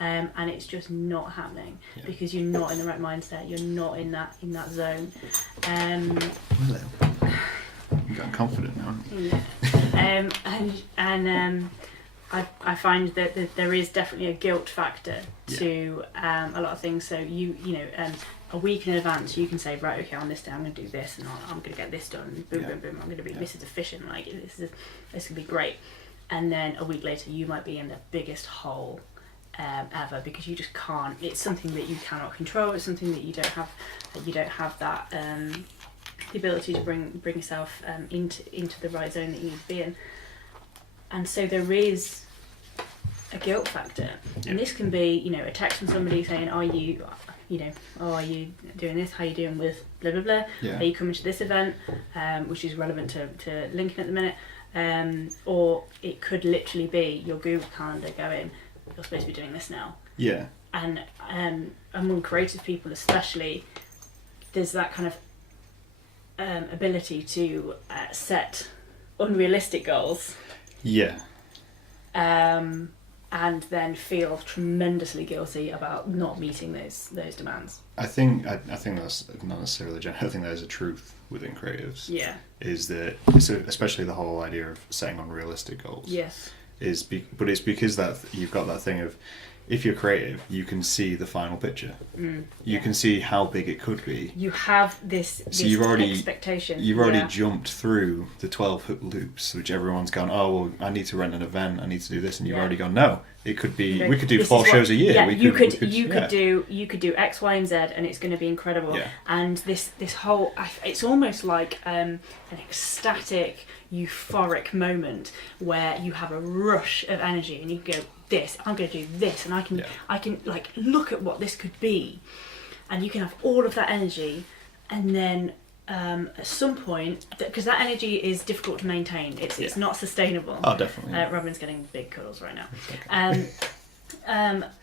And it's just not happening because you're not in the right mindset. You're not in that zone. You got confident now. I find that there is definitely a guilt factor to a lot of things. So a week in advance you can say, right, okay, on this day I'm going to do this, and I'm going to get this done. Boom, boom, boom. I'm going to be this is efficient. Like this could be great. And then a week later you might be in the biggest hole ever, because you just can't. It's something that you cannot control. It's something that you don't have. You don't have that the ability to bring yourself into the right zone that you need to be in. And so there is a guilt factor, and this can be a text from somebody saying, are you doing this? How are you doing with blah blah blah? Are you coming to this event, which is relevant to Lincoln at the minute? Or it could literally be your Google Calendar going, you're supposed to be doing this now. Yeah. And among creative people especially, there's that kind of ability to set unrealistic goals. Yeah. And then feel tremendously guilty about not meeting those demands. I think that's not necessarily general. I think there's a truth within creatives. Yeah. Is that especially the whole idea of setting unrealistic goals. Yes. But it's because that you've got that thing of, if you're creative, you can see the final picture. You can see how big it could be. You have this expectation. You've already jumped through the 12 loops, which everyone's gone, oh, well, I need to rent an event, I need to do this, and you've already gone, no, it could be, we could do 4 shows a year. Yeah, you could do X, Y, and Z, and it's going to be incredible. Yeah. And this whole, it's almost like an ecstatic, euphoric moment where you have a rush of energy, and you can go, I'm going to do this, and I can like look at what this could be, and you can have all of that energy, and then at some point, because that energy is difficult to maintain, it's not sustainable. Oh, definitely. Robin's getting big cuddles right now. Okay.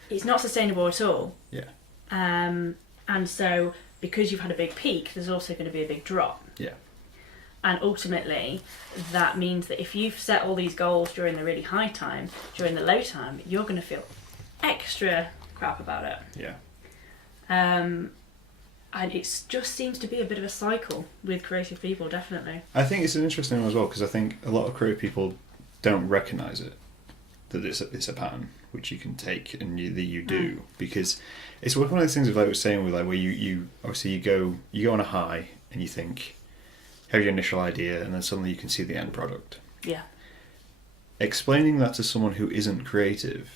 It's not sustainable at all. Yeah. And so because you've had a big peak, there's also going to be a big drop. Yeah. And ultimately, that means that if you've set all these goals during the really high time, during the low time, you're going to feel extra crap about it. Yeah. And it just seems to be a bit of a cycle with creative people, definitely. I think it's an interesting one as well, because I think a lot of creative people don't recognise it, that it's a pattern which you can take and that you do, because it's one of those things, like I was saying, with like where you obviously you go on a high and you think, have your initial idea, and then suddenly you can see the end product. Yeah. Explaining that to someone who isn't creative,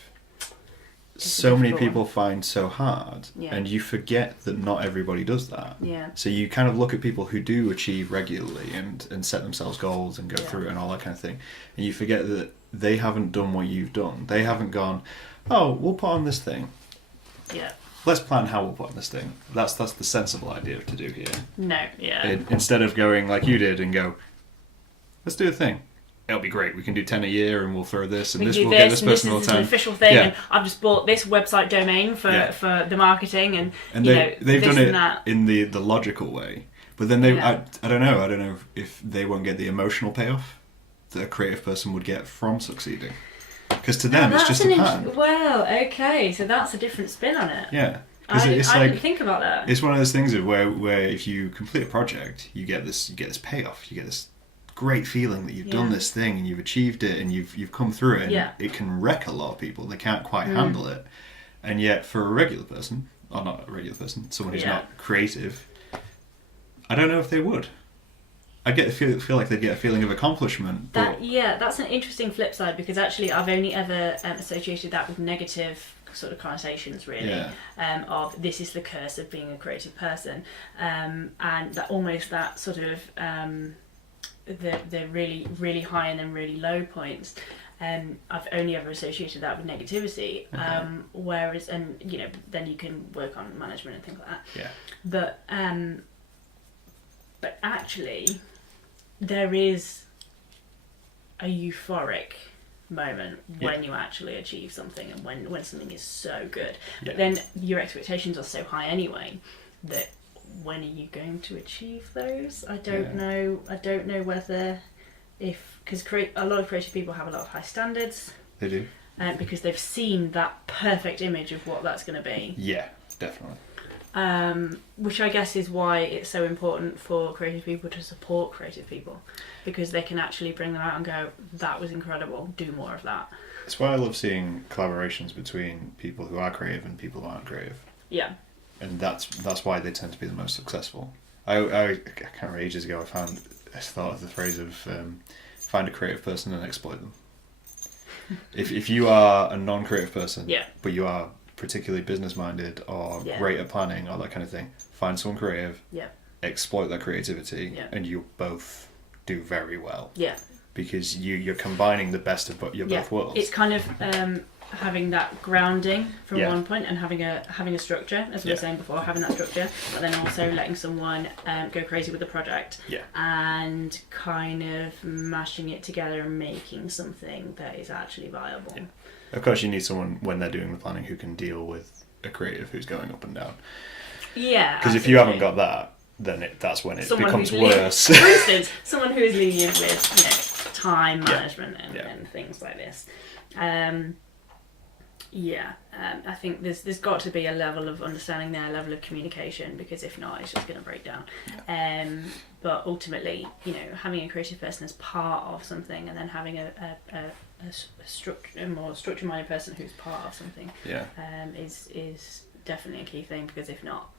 so many people find so hard, and you forget that not everybody does that. Yeah. So you kind of look at people who do achieve regularly and set themselves goals and go through it and all that kind of thing, and you forget that they haven't done what you've done. They haven't gone, oh, we'll put on this thing. Yeah. Let's plan how we'll put on this thing. That's the sensible idea to do here. No, yeah. Instead of going like you did and go, let's do a thing. It'll be great. We can do 10 a year, and we'll throw this, and we'll get this person all the time. This is an official thing, and I've just bought this website domain for the marketing, and they've done it in the logical way. But then I don't know if they won't get the emotional payoff that a creative person would get from succeeding. Because to them, it's just a pattern. Well, okay, so that's a different spin on it. Yeah. I didn't think about that. It's one of those things of where if you complete a project, you get this payoff, you get this great feeling that you've done this thing and you've achieved it and you've come through it, and it can wreck a lot of people. They can't quite handle it. And yet for a regular person, or not a regular person, someone who's not creative, I don't know if they would. I feel like they'd get a feeling of accomplishment. But... That's an interesting flip side, because actually I've only ever associated that with negative sort of connotations, really, of this is the curse of being a creative person, and that almost that sort of the really, really high and then really low points. I've only ever associated that with negativity, whereas, and then you can work on management and things like that. Yeah. But actually, there is a euphoric moment when you actually achieve something, and when something is so good. But then your expectations are so high anyway that when are you going to achieve those? I don't know. I don't know whether because a lot of creative people have a lot of high standards. They do. Because they've seen that perfect image of what that's going to be. Yeah, definitely. Which I guess is why it's so important for creative people to support creative people, because they can actually bring them out and go, that was incredible, do more of that. That's why I love seeing collaborations between people who are creative and people who aren't creative. Yeah. And that's why they tend to be the most successful. I can't remember, ages ago I thought of the phrase of find a creative person and exploit them. If you are a non-creative person, but you are particularly business-minded or great at planning or that kind of thing, find someone creative, exploit that creativity, and you'll both do very well. Yeah. Because you're combining the best of your both worlds. It's kind of having that grounding from one point and having a structure, as we were saying before, having that structure, but then also letting someone go crazy with the project and kind of mashing it together and making something that is actually viable. Yeah. Of course, you need someone when they're doing the planning who can deal with a creative who's going up and down. Yeah. Because if you haven't got that, then that's when it becomes worse. For instance, someone who is lenient with time management and things like this. I think there's got to be a level of understanding there, a level of communication, because if not, it's just going to break down. But ultimately, having a creative person as part of something, and then having a more structure-minded person who's part of something, is definitely a key thing. Because if not,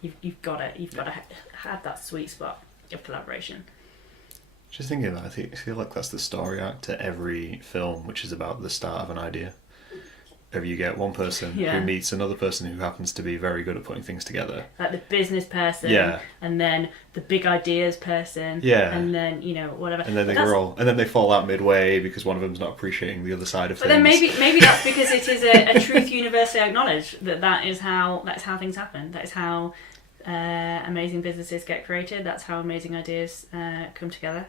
you've got to have that sweet spot of collaboration. Just thinking about it, I feel like that's the story arc to every film, which is about the start of an idea. If you get one person who meets another person who happens to be very good at putting things together. Like the business person, and then the big ideas person, and then, whatever. And then they fall out midway because one of them's not appreciating the other side of things. But then maybe that's because it is a truth universally acknowledged that's how things happen. That is how amazing businesses get created. That's how amazing ideas come together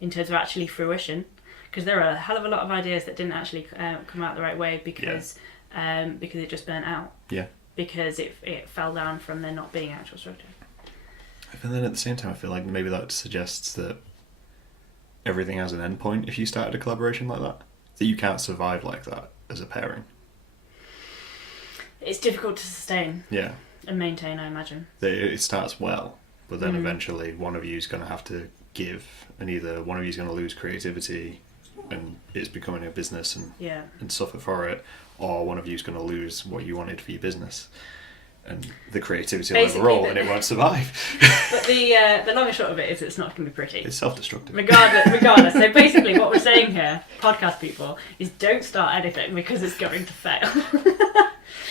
in terms of actually fruition. Because there are a hell of a lot of ideas that didn't actually come out the right way because it just burnt out. Yeah. Because it fell down from there not being actual structure. And then at the same time, I feel like maybe that suggests that everything has an end point if you started a collaboration like that. That you can't survive like that as a pairing. It's difficult to sustain. Yeah. And maintain, I imagine. It starts well, but then eventually one of you is going to have to give, and either one of you is going to lose creativity and it's becoming a business and suffer for it, or one of you is going to lose what you wanted for your business and the creativity will overall, and it won't survive. But the long and short of it is it's not going to be pretty. It's self-destructive. Regardless. So basically what we're saying here, podcast people, is don't start anything because it's going to fail.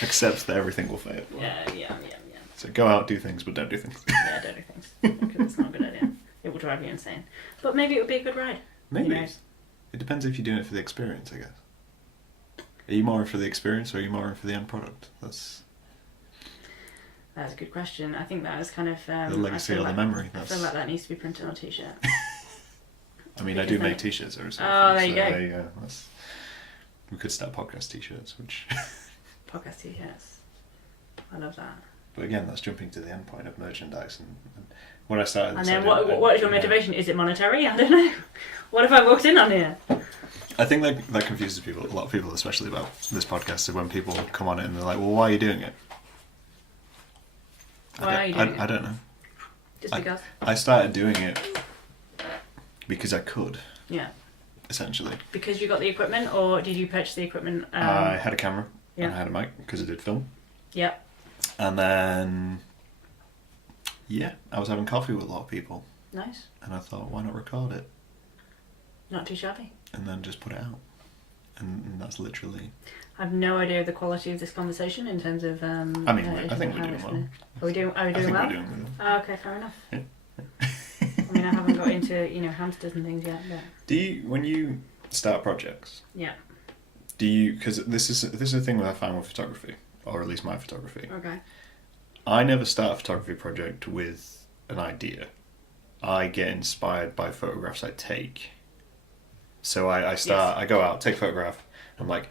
Accept that everything will fail. Yeah. So go out, do things, but don't do things. Yeah, don't do things. Because it's not a good idea. It will drive you insane. But maybe it would be a good ride. Maybe. It depends if you're doing it for the experience, I guess. Are you more in for the experience or are you more in for the end product? That's a good question. I think that is kind of... the legacy or the memory. I feel like that needs to be printed on a t-shirt. I mean, I do make t-shirts every so often. Oh, there you go. We could start podcast t-shirts, which... Podcast t-shirts. I love that. But again, that's jumping to the end point of merchandise. And when I started... And then what is your motivation? Is it monetary? I don't know. What have I walked in on here? I think that confuses people, a lot of people, especially about this podcast, is when people come on it and they're like, well, why are you doing it? Why are you doing it? I don't know. Just because? I started doing it because I could. Yeah. Essentially. Because you got the equipment, or did you purchase the equipment? I had a camera and I had a mic because I did film. Yeah. And then, I was having coffee with a lot of people, Nice. and I thought, why not record it Not too shabby. and then just put it out? And that's literally. I have no idea of the quality of this conversation in terms of. I mean, I think we're doing well. Are we doing? Are we I doing think well? we're doing well. Oh, okay, fair enough. Yeah. I mean, I haven't got into hamsters and things yet, but Do you, when you start projects? yeah. Do you? Because this is a thing that I find with photography, or at least my photography. Okay. I never start a photography project with an idea. I get inspired by photographs I take. So I start. Yes. I go out, take a photograph. I'm like,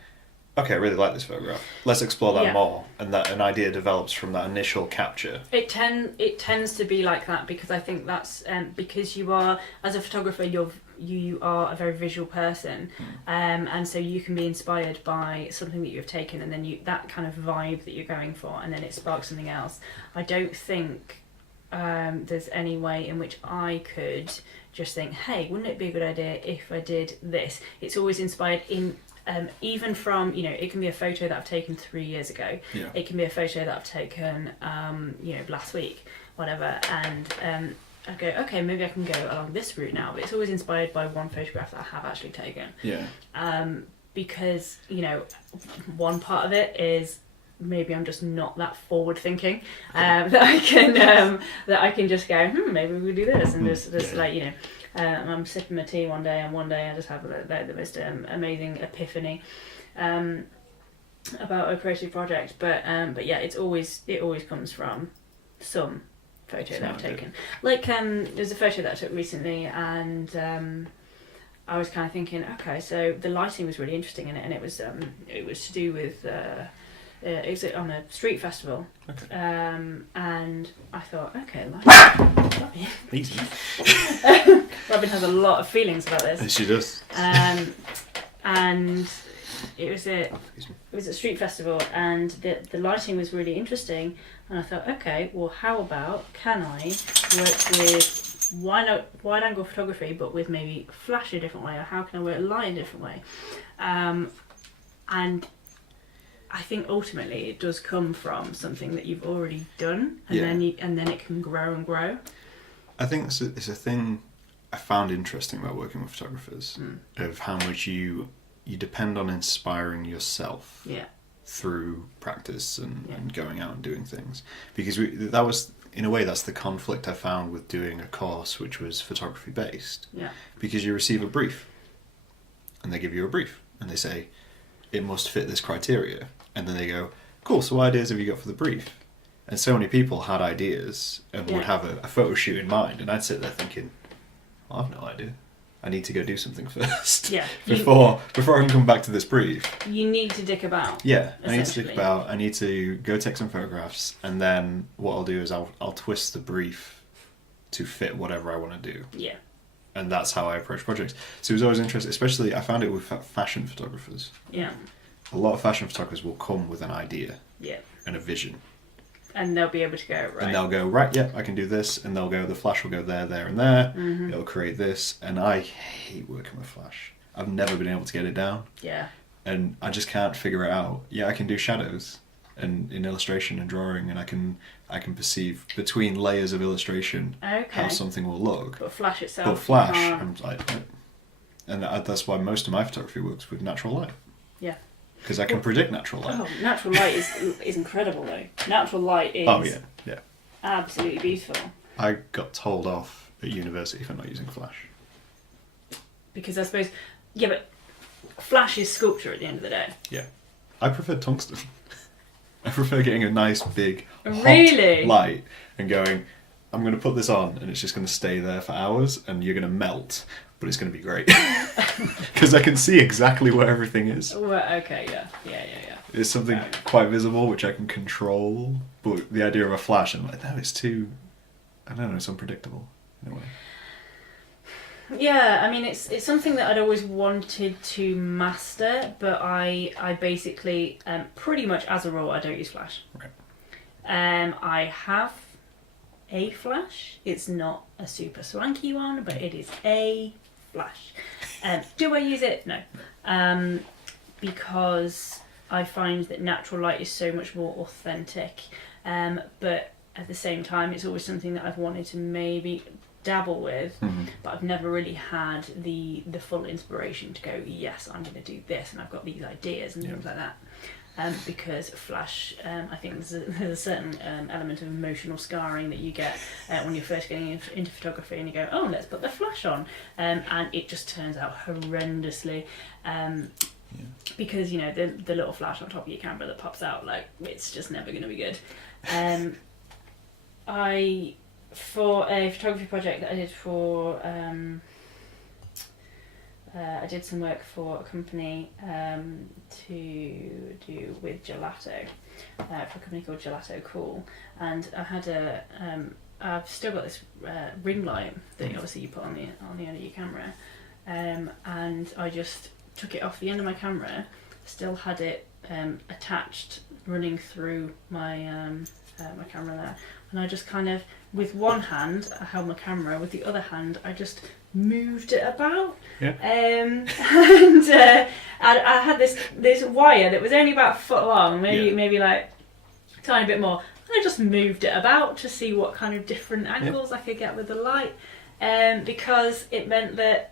okay, I really like this photograph. Let's explore that more, and that an idea develops from that initial capture. It tends to be like that because I think that's because you are, as a photographer, you are a very visual person, and so you can be inspired by something that you've taken, and then that kind of vibe that you're going for, and then it sparks something else. I don't think there's any way in which I could just think, hey, wouldn't it be a good idea if I did this? It's always inspired in. Even from, it can be a photo that I've taken 3 years ago. Yeah. It can be a photo that I've taken, last week, whatever. And I go, okay, maybe I can go along this route now. But it's always inspired by one photograph that I have actually taken. Yeah. Because, one part of it is maybe I'm just not that forward thinking, that I can just go, maybe we'll do this, and just like, I'm sipping my tea one day, and one day I just have the most amazing epiphany about a creative project. But yeah, it always comes from some photo that I've taken. Like there's a photo that I took recently, and I was kind of thinking, okay, so the lighting was really interesting in it, and it was to do with. It was on a street festival, okay. And I thought, okay, lighting. Easy. Robin has a lot of feelings about this. She does. And it was a street festival, and the lighting was really interesting, and I thought, okay, well, how about can I work with wide angle photography, but with maybe flash a different way, or how can I work light a different way, and I think ultimately it does come from something that you've already done, and then it can grow and grow. I think it's a thing I found interesting about working with photographers, of how much you depend on inspiring yourself through practice and going out and doing things. Because that was, in a way, that's the conflict I found with doing a course which was photography based. Yeah. Because you receive a brief, and they give you a brief, and they say, it must fit this criteria. And then they go, cool, so what ideas have you got for the brief? And so many people had ideas and would have a photo shoot in mind, and I'd sit there thinking, well, I've no idea. I need to go do something first. Yeah. before I can come back to this brief. You need to dick about. Yeah, I need to dick about. I need to go take some photographs, and then what I'll do is I'll twist the brief to fit whatever I want to do. Yeah. And that's how I approach projects. So it was always interesting, especially I found it with fashion photographers. Yeah. A lot of fashion photographers will come with an idea. Yeah. And a vision. And they'll be able to go, right. And they'll go, right, yeah, I can do this. And they'll go, the flash will go there, there, and there. Mm-hmm. It'll create this. And I hate working with flash. I've never been able to get it down. Yeah. And I just can't figure it out. Yeah, I can do shadows and in illustration and drawing, and I can perceive between layers of illustration how something will look. But flash itself. But flash, I'm like, and that's why most of my photography works with natural light. Yeah. Because I can predict natural light. Oh, natural light is incredible though. Natural light is absolutely beautiful. I got told off at university for not using flash. Because I suppose, but flash is sculpture at the end of the day. Yeah. I prefer tungsten. I prefer getting a niss big hot light and going, I'm going to put this on and it's just going to stay there for hours and you're going to melt, but it's going to be great. Because I can see exactly where everything is. Well, okay, yeah. It's something quite visible which I can control, but the idea of a flash, I'm like, no, it's too, I don't know, it's unpredictable in a way. Yeah, I mean, it's something that I'd always wanted to master, but I basically, pretty much as a rule, I don't use flash. Right. I have a flash. It's not a super swanky one, but it is a flash. Do I use it? No. Because I find that natural light is so much more authentic. But at the same time, it's always something that I've wanted to maybe dabble with, but I've never really had the full inspiration to go, yes, I'm going to do this, and I've got these ideas and things like that. Because Flash, I think there's a certain element of emotional scarring that you get when you're first getting into photography, and you go, oh, let's put the flash on, and it just turns out horrendously. Because the little flash on top of your camera that pops out, like, it's just never going to be good. For a photography project that I did for I did some work for a company to do with gelato, for a company called Gelato Cool, and I had I've still got this ring light that obviously you put on the end of your camera, and I just took it off the end of my camera, still had it attached, running through my my camera there, and I just kind of, with one hand I held my camera, with the other hand I just moved it about, and I had this wire that was only about a foot long, maybe like a tiny bit more, and I just moved it about to see what kind of different angles I could get with the light, because it meant that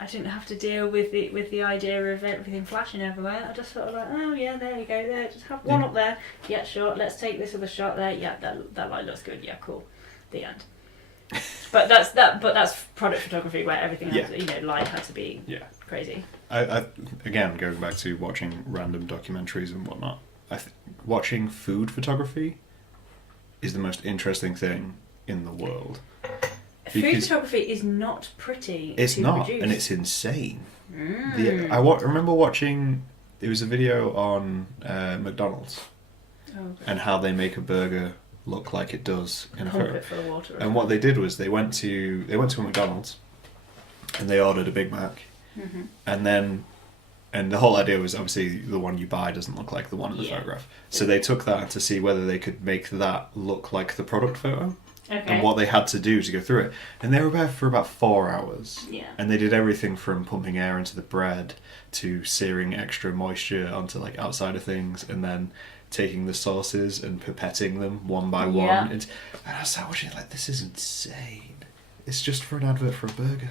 I didn't have to deal with the idea of everything flashing everywhere. I just sort of like, oh yeah, there you go, there, just have one up there, yeah, sure, let's take this other shot there, yeah, that light looks good, yeah, cool, the end. But that's product photography where everything has, light had to be crazy. I again, going back to watching random documentaries and whatnot, watching food photography is the most interesting thing in the world. Food photography is not pretty. It's not, produce. And it's insane. I remember watching. It was a video on McDonald's and how they make a burger look like it does in a photo. Full of water. And what they did was they went to a McDonald's and they ordered a Big Mac, and the whole idea was obviously the one you buy doesn't look like the one in the photograph. So they took that to see whether they could make that look like the product photo. Okay. And what they had to do to go through it. And they were there for about 4 hours. Yeah. And they did everything from pumping air into the bread to searing extra moisture onto like outside of things, and then taking the sauces and pipetting them one by one. And I was like watching it like, this is insane. It's just for an advert for a burger.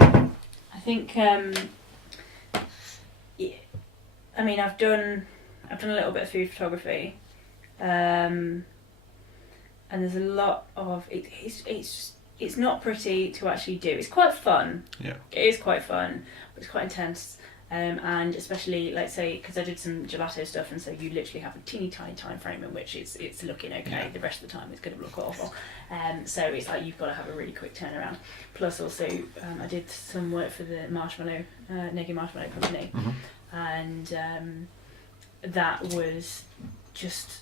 I think I mean I've done a little bit of food photography. And there's a lot of it's not pretty to actually do. It's quite fun. Yeah. It is quite fun, but it's quite intense. And especially, like, say, because I did some gelato stuff, and so you literally have a teeny tiny time frame in which it's looking okay. Yeah. The rest of the time it's going to look awful. So it's like you've got to have a really quick turnaround. Plus, also, I did some work for the Naked Marshmallow company, and that was just.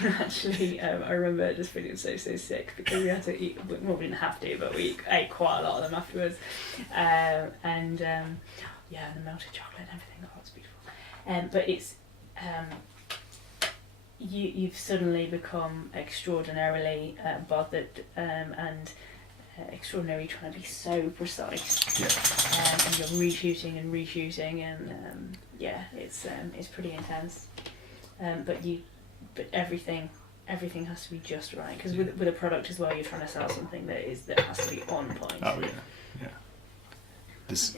Actually, I remember just feeling so sick because we had to eat. Well, we didn't have to, but we ate quite a lot of them afterwards. And the melted chocolate and everything. Oh, it's beautiful. But it's you've suddenly become extraordinarily bothered and extraordinarily trying to be so precise. Yeah. And you're reshooting, and it's pretty intense. But everything has to be just right, because with a product as well, you're trying to sell something that has to be on point. Oh yeah. This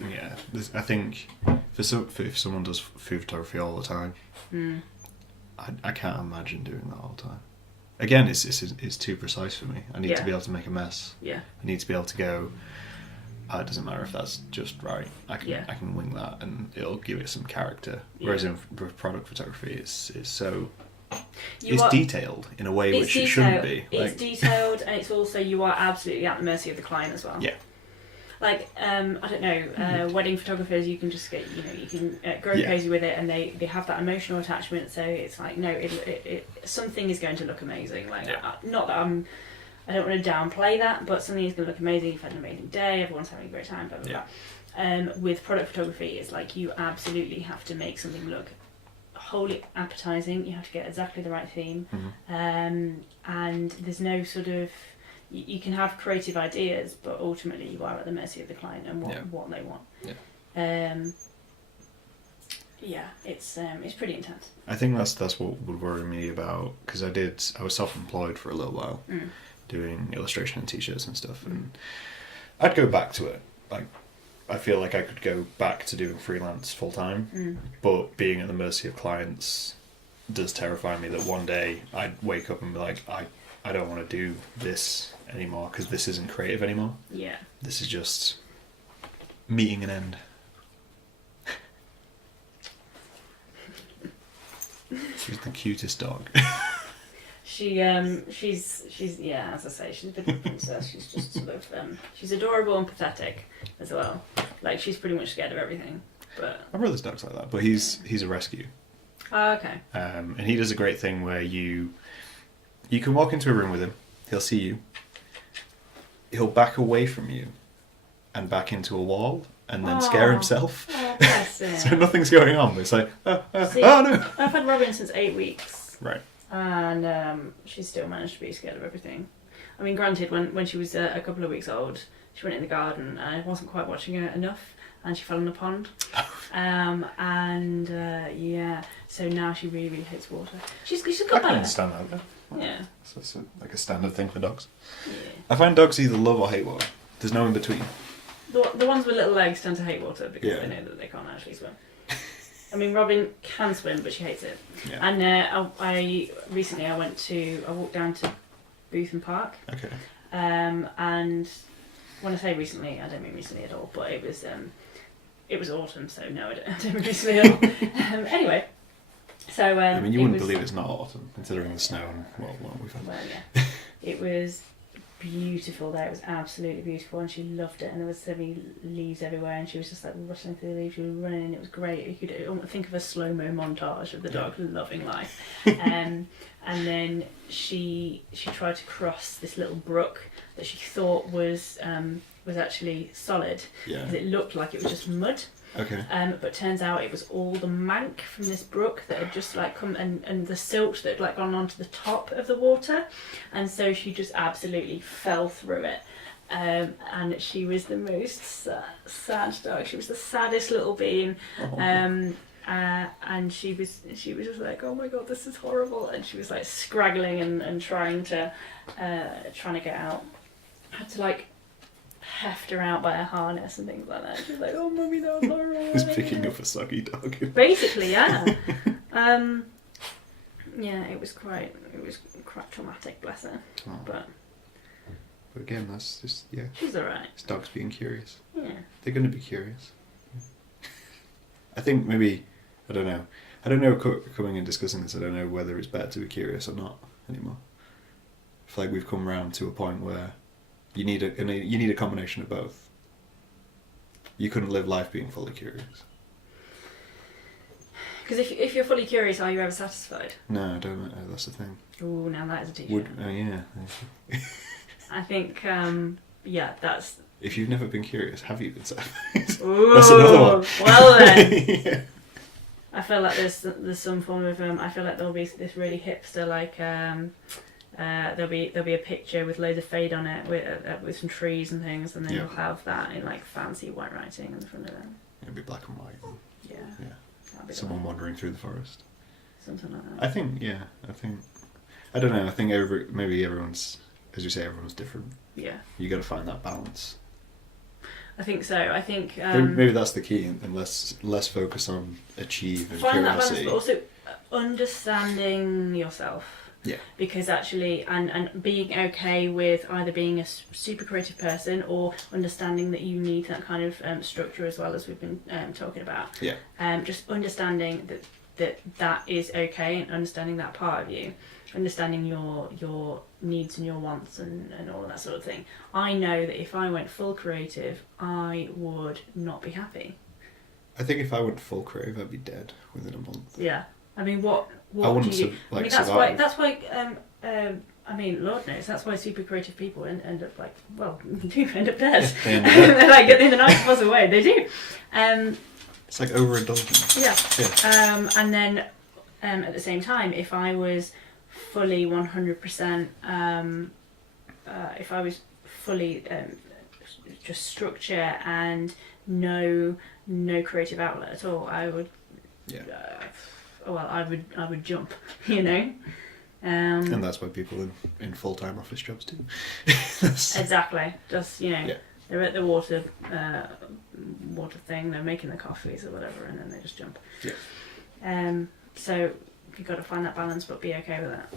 I think if someone does food photography all the time, I can't imagine doing that all the time. Again, it's too precise for me. I need to be able to make a mess. Yeah. I need to be able to go. It doesn't matter if that's just right. I can wing that and it'll give it some character. Whereas in product photography, it's so. It's detailed in a way which it shouldn't be. It's detailed, and it's also, you are absolutely at the mercy of the client as well. Yeah. Like, I don't know, wedding photographers, you can just get, you can grow crazy with it, and they have that emotional attachment. So it's like, no, something is going to look amazing. Like, not that I don't want to downplay that, but something is going to look amazing. You've had an amazing day, everyone's having a great time, blah blah blah. With product photography, it's like you absolutely have to make something look wholly appetizing. You have to get exactly the right theme, and there's no sort of, you can have creative ideas, but ultimately you are at the mercy of the client and what they want. Yeah, it's pretty intense. I think that's what would worry me about, because I was self-employed for a little while, doing illustration and t-shirts and stuff, and I'd go back to it. Like, I feel like I could go back to doing freelance full time, but being at the mercy of clients does terrify me. That one day I'd wake up and be like, I don't want to do this anymore because this isn't creative anymore. Yeah. This is just meeting an end. She's the cutest dog. She's yeah, as I say, she's a bit of a princess. She's just sort of she's adorable and pathetic as well. Like, she's pretty much scared of everything. But My brother's dog's like that, but he's a rescue. oh, okay. And he does a great thing where you can walk into a room with him, he'll see you, he'll back away from you and back into a wall and then scare himself. Oh, bless him. So nothing's going on, but it's like, See, oh no. I've had Robin since 8 weeks. Right. And she's still managed to be scared of everything. I mean, granted, when she was a couple of weeks old, she went in the garden and I wasn't quite watching her enough, and she fell in the pond. Yeah, so now she really, really hates water. She's got I can better. understand that though. Yeah. So it's like a standard thing for dogs. Yeah. I find dogs either love or hate water. There's no in between. The ones with little legs tend to hate water because Yeah. they know that they can't actually swim. I mean, Robin can swim, but she hates it. Yeah. And I recently I walked down to Bootham Park. Okay. And when I say recently, I don't mean recently at all, but it was autumn, so no, I don't mean recently at all. Anyway, so I mean, you wouldn't believe it's not autumn, considering the snow and what we've had. Well, yeah, it was beautiful there. It was absolutely beautiful, and she loved it. And there was so many leaves everywhere, and she was just like rustling through the leaves. She was running, and it was great. You could almost think of a slow-mo montage of the dog loving life. And then she tried to cross this little brook that she thought was actually solid, Yeah. because it looked like it was just mud. Okay. But turns out it was all the mank from this brook that had just like come, and the silt that had like gone onto the top of the water, and so she just absolutely fell through it. And she was the most sad dog. She was the saddest little being. And she was just like, oh my god, this is horrible, and she was like scraggling and trying to get out. Had to like heft her out by a harness and things like that. She was like, oh mummy, that was horrible. Just picking up a soggy dog. Basically, yeah. Yeah, it was quite traumatic, bless her. Oh. But again, that's just, yeah. she's alright. It's dogs being curious. Yeah. They're going to be curious. I think maybe, I don't know, coming and discussing this, I don't know whether it's better to be curious or not anymore. I feel like we've come round to a point where you need a combination of both. You couldn't live life being fully curious. Because if you're fully curious, are you ever satisfied? No, I don't know. That's the thing. Oh, now that is a t-shirt. Yeah. I think, yeah, that's... If you've never been curious, have you been satisfied? Ooh, That's another one. Well then. Yeah. I feel like there's some form of I feel like there'll be this really hipster like there'll be a picture with loads of fade on it with some trees and things, and then you'll have that in like fancy white writing in the front of it. It'll be black and white. Yeah. Yeah. Someone wandering through the forest. Something like that. I don't know. I think maybe everyone's, as you say, everyone's different. Yeah. You got to find that balance. I think so. I think maybe that's the key, and less focus on achieve and find that curiosity. balance, but also understanding yourself. Yeah. Because actually, and being okay with either being a super creative person or understanding that you need that kind of structure as well, as we've been talking about. Yeah. Just understanding that is okay, and understanding that part of you, understanding your needs and your wants and all of that sort of thing. I know that if I went full creative, I would not be happy. I think if I went full creative, I'd be dead within a month. Yeah. I mean, what I wouldn't do you... I mean, survive. that's why I mean, Lord knows, that's why super creative people end up like, well, do end up dead. They end up dead. They're like, in the nicest possible way, they do. It's like overindulgence. Yeah. And then at the same time, if I was fully 100%, if I was fully just structure and no creative outlet at all, I would Yeah. Well, I would jump, you know. And that's why people in full-time office jobs do. Exactly. Just, you know, Yeah. they're at the water thing, they're making the coffees or whatever, and then they just jump. Yeah. So you've got to find that balance, but be okay with that.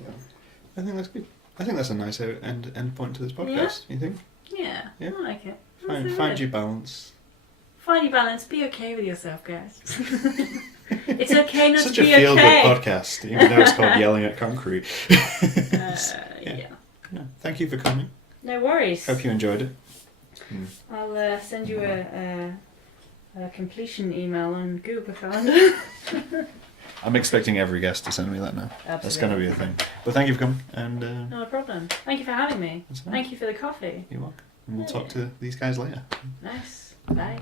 Yeah. I think that's good. I think that's a nice end point to this podcast. You think? Yeah. I like it. Find your balance. Find your balance. Be okay with yourself, guys. It's okay not Such to be a feel-good okay. podcast, even though it's called Yelling at Concrete. Yeah. No, thank you for coming. No worries. Hope you enjoyed it. I'll send you a completion email on Google Calendar. I'm expecting every guest to send me that now. Absolutely. That's going to be a thing. But thank you for coming. And No problem. Thank you for having me. That's nice. Thank you for the coffee. You're welcome. And we'll talk to these guys later. Nice. Bye.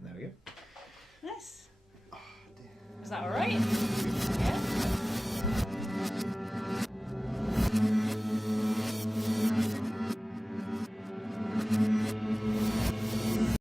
There we go. Nice. Is that alright?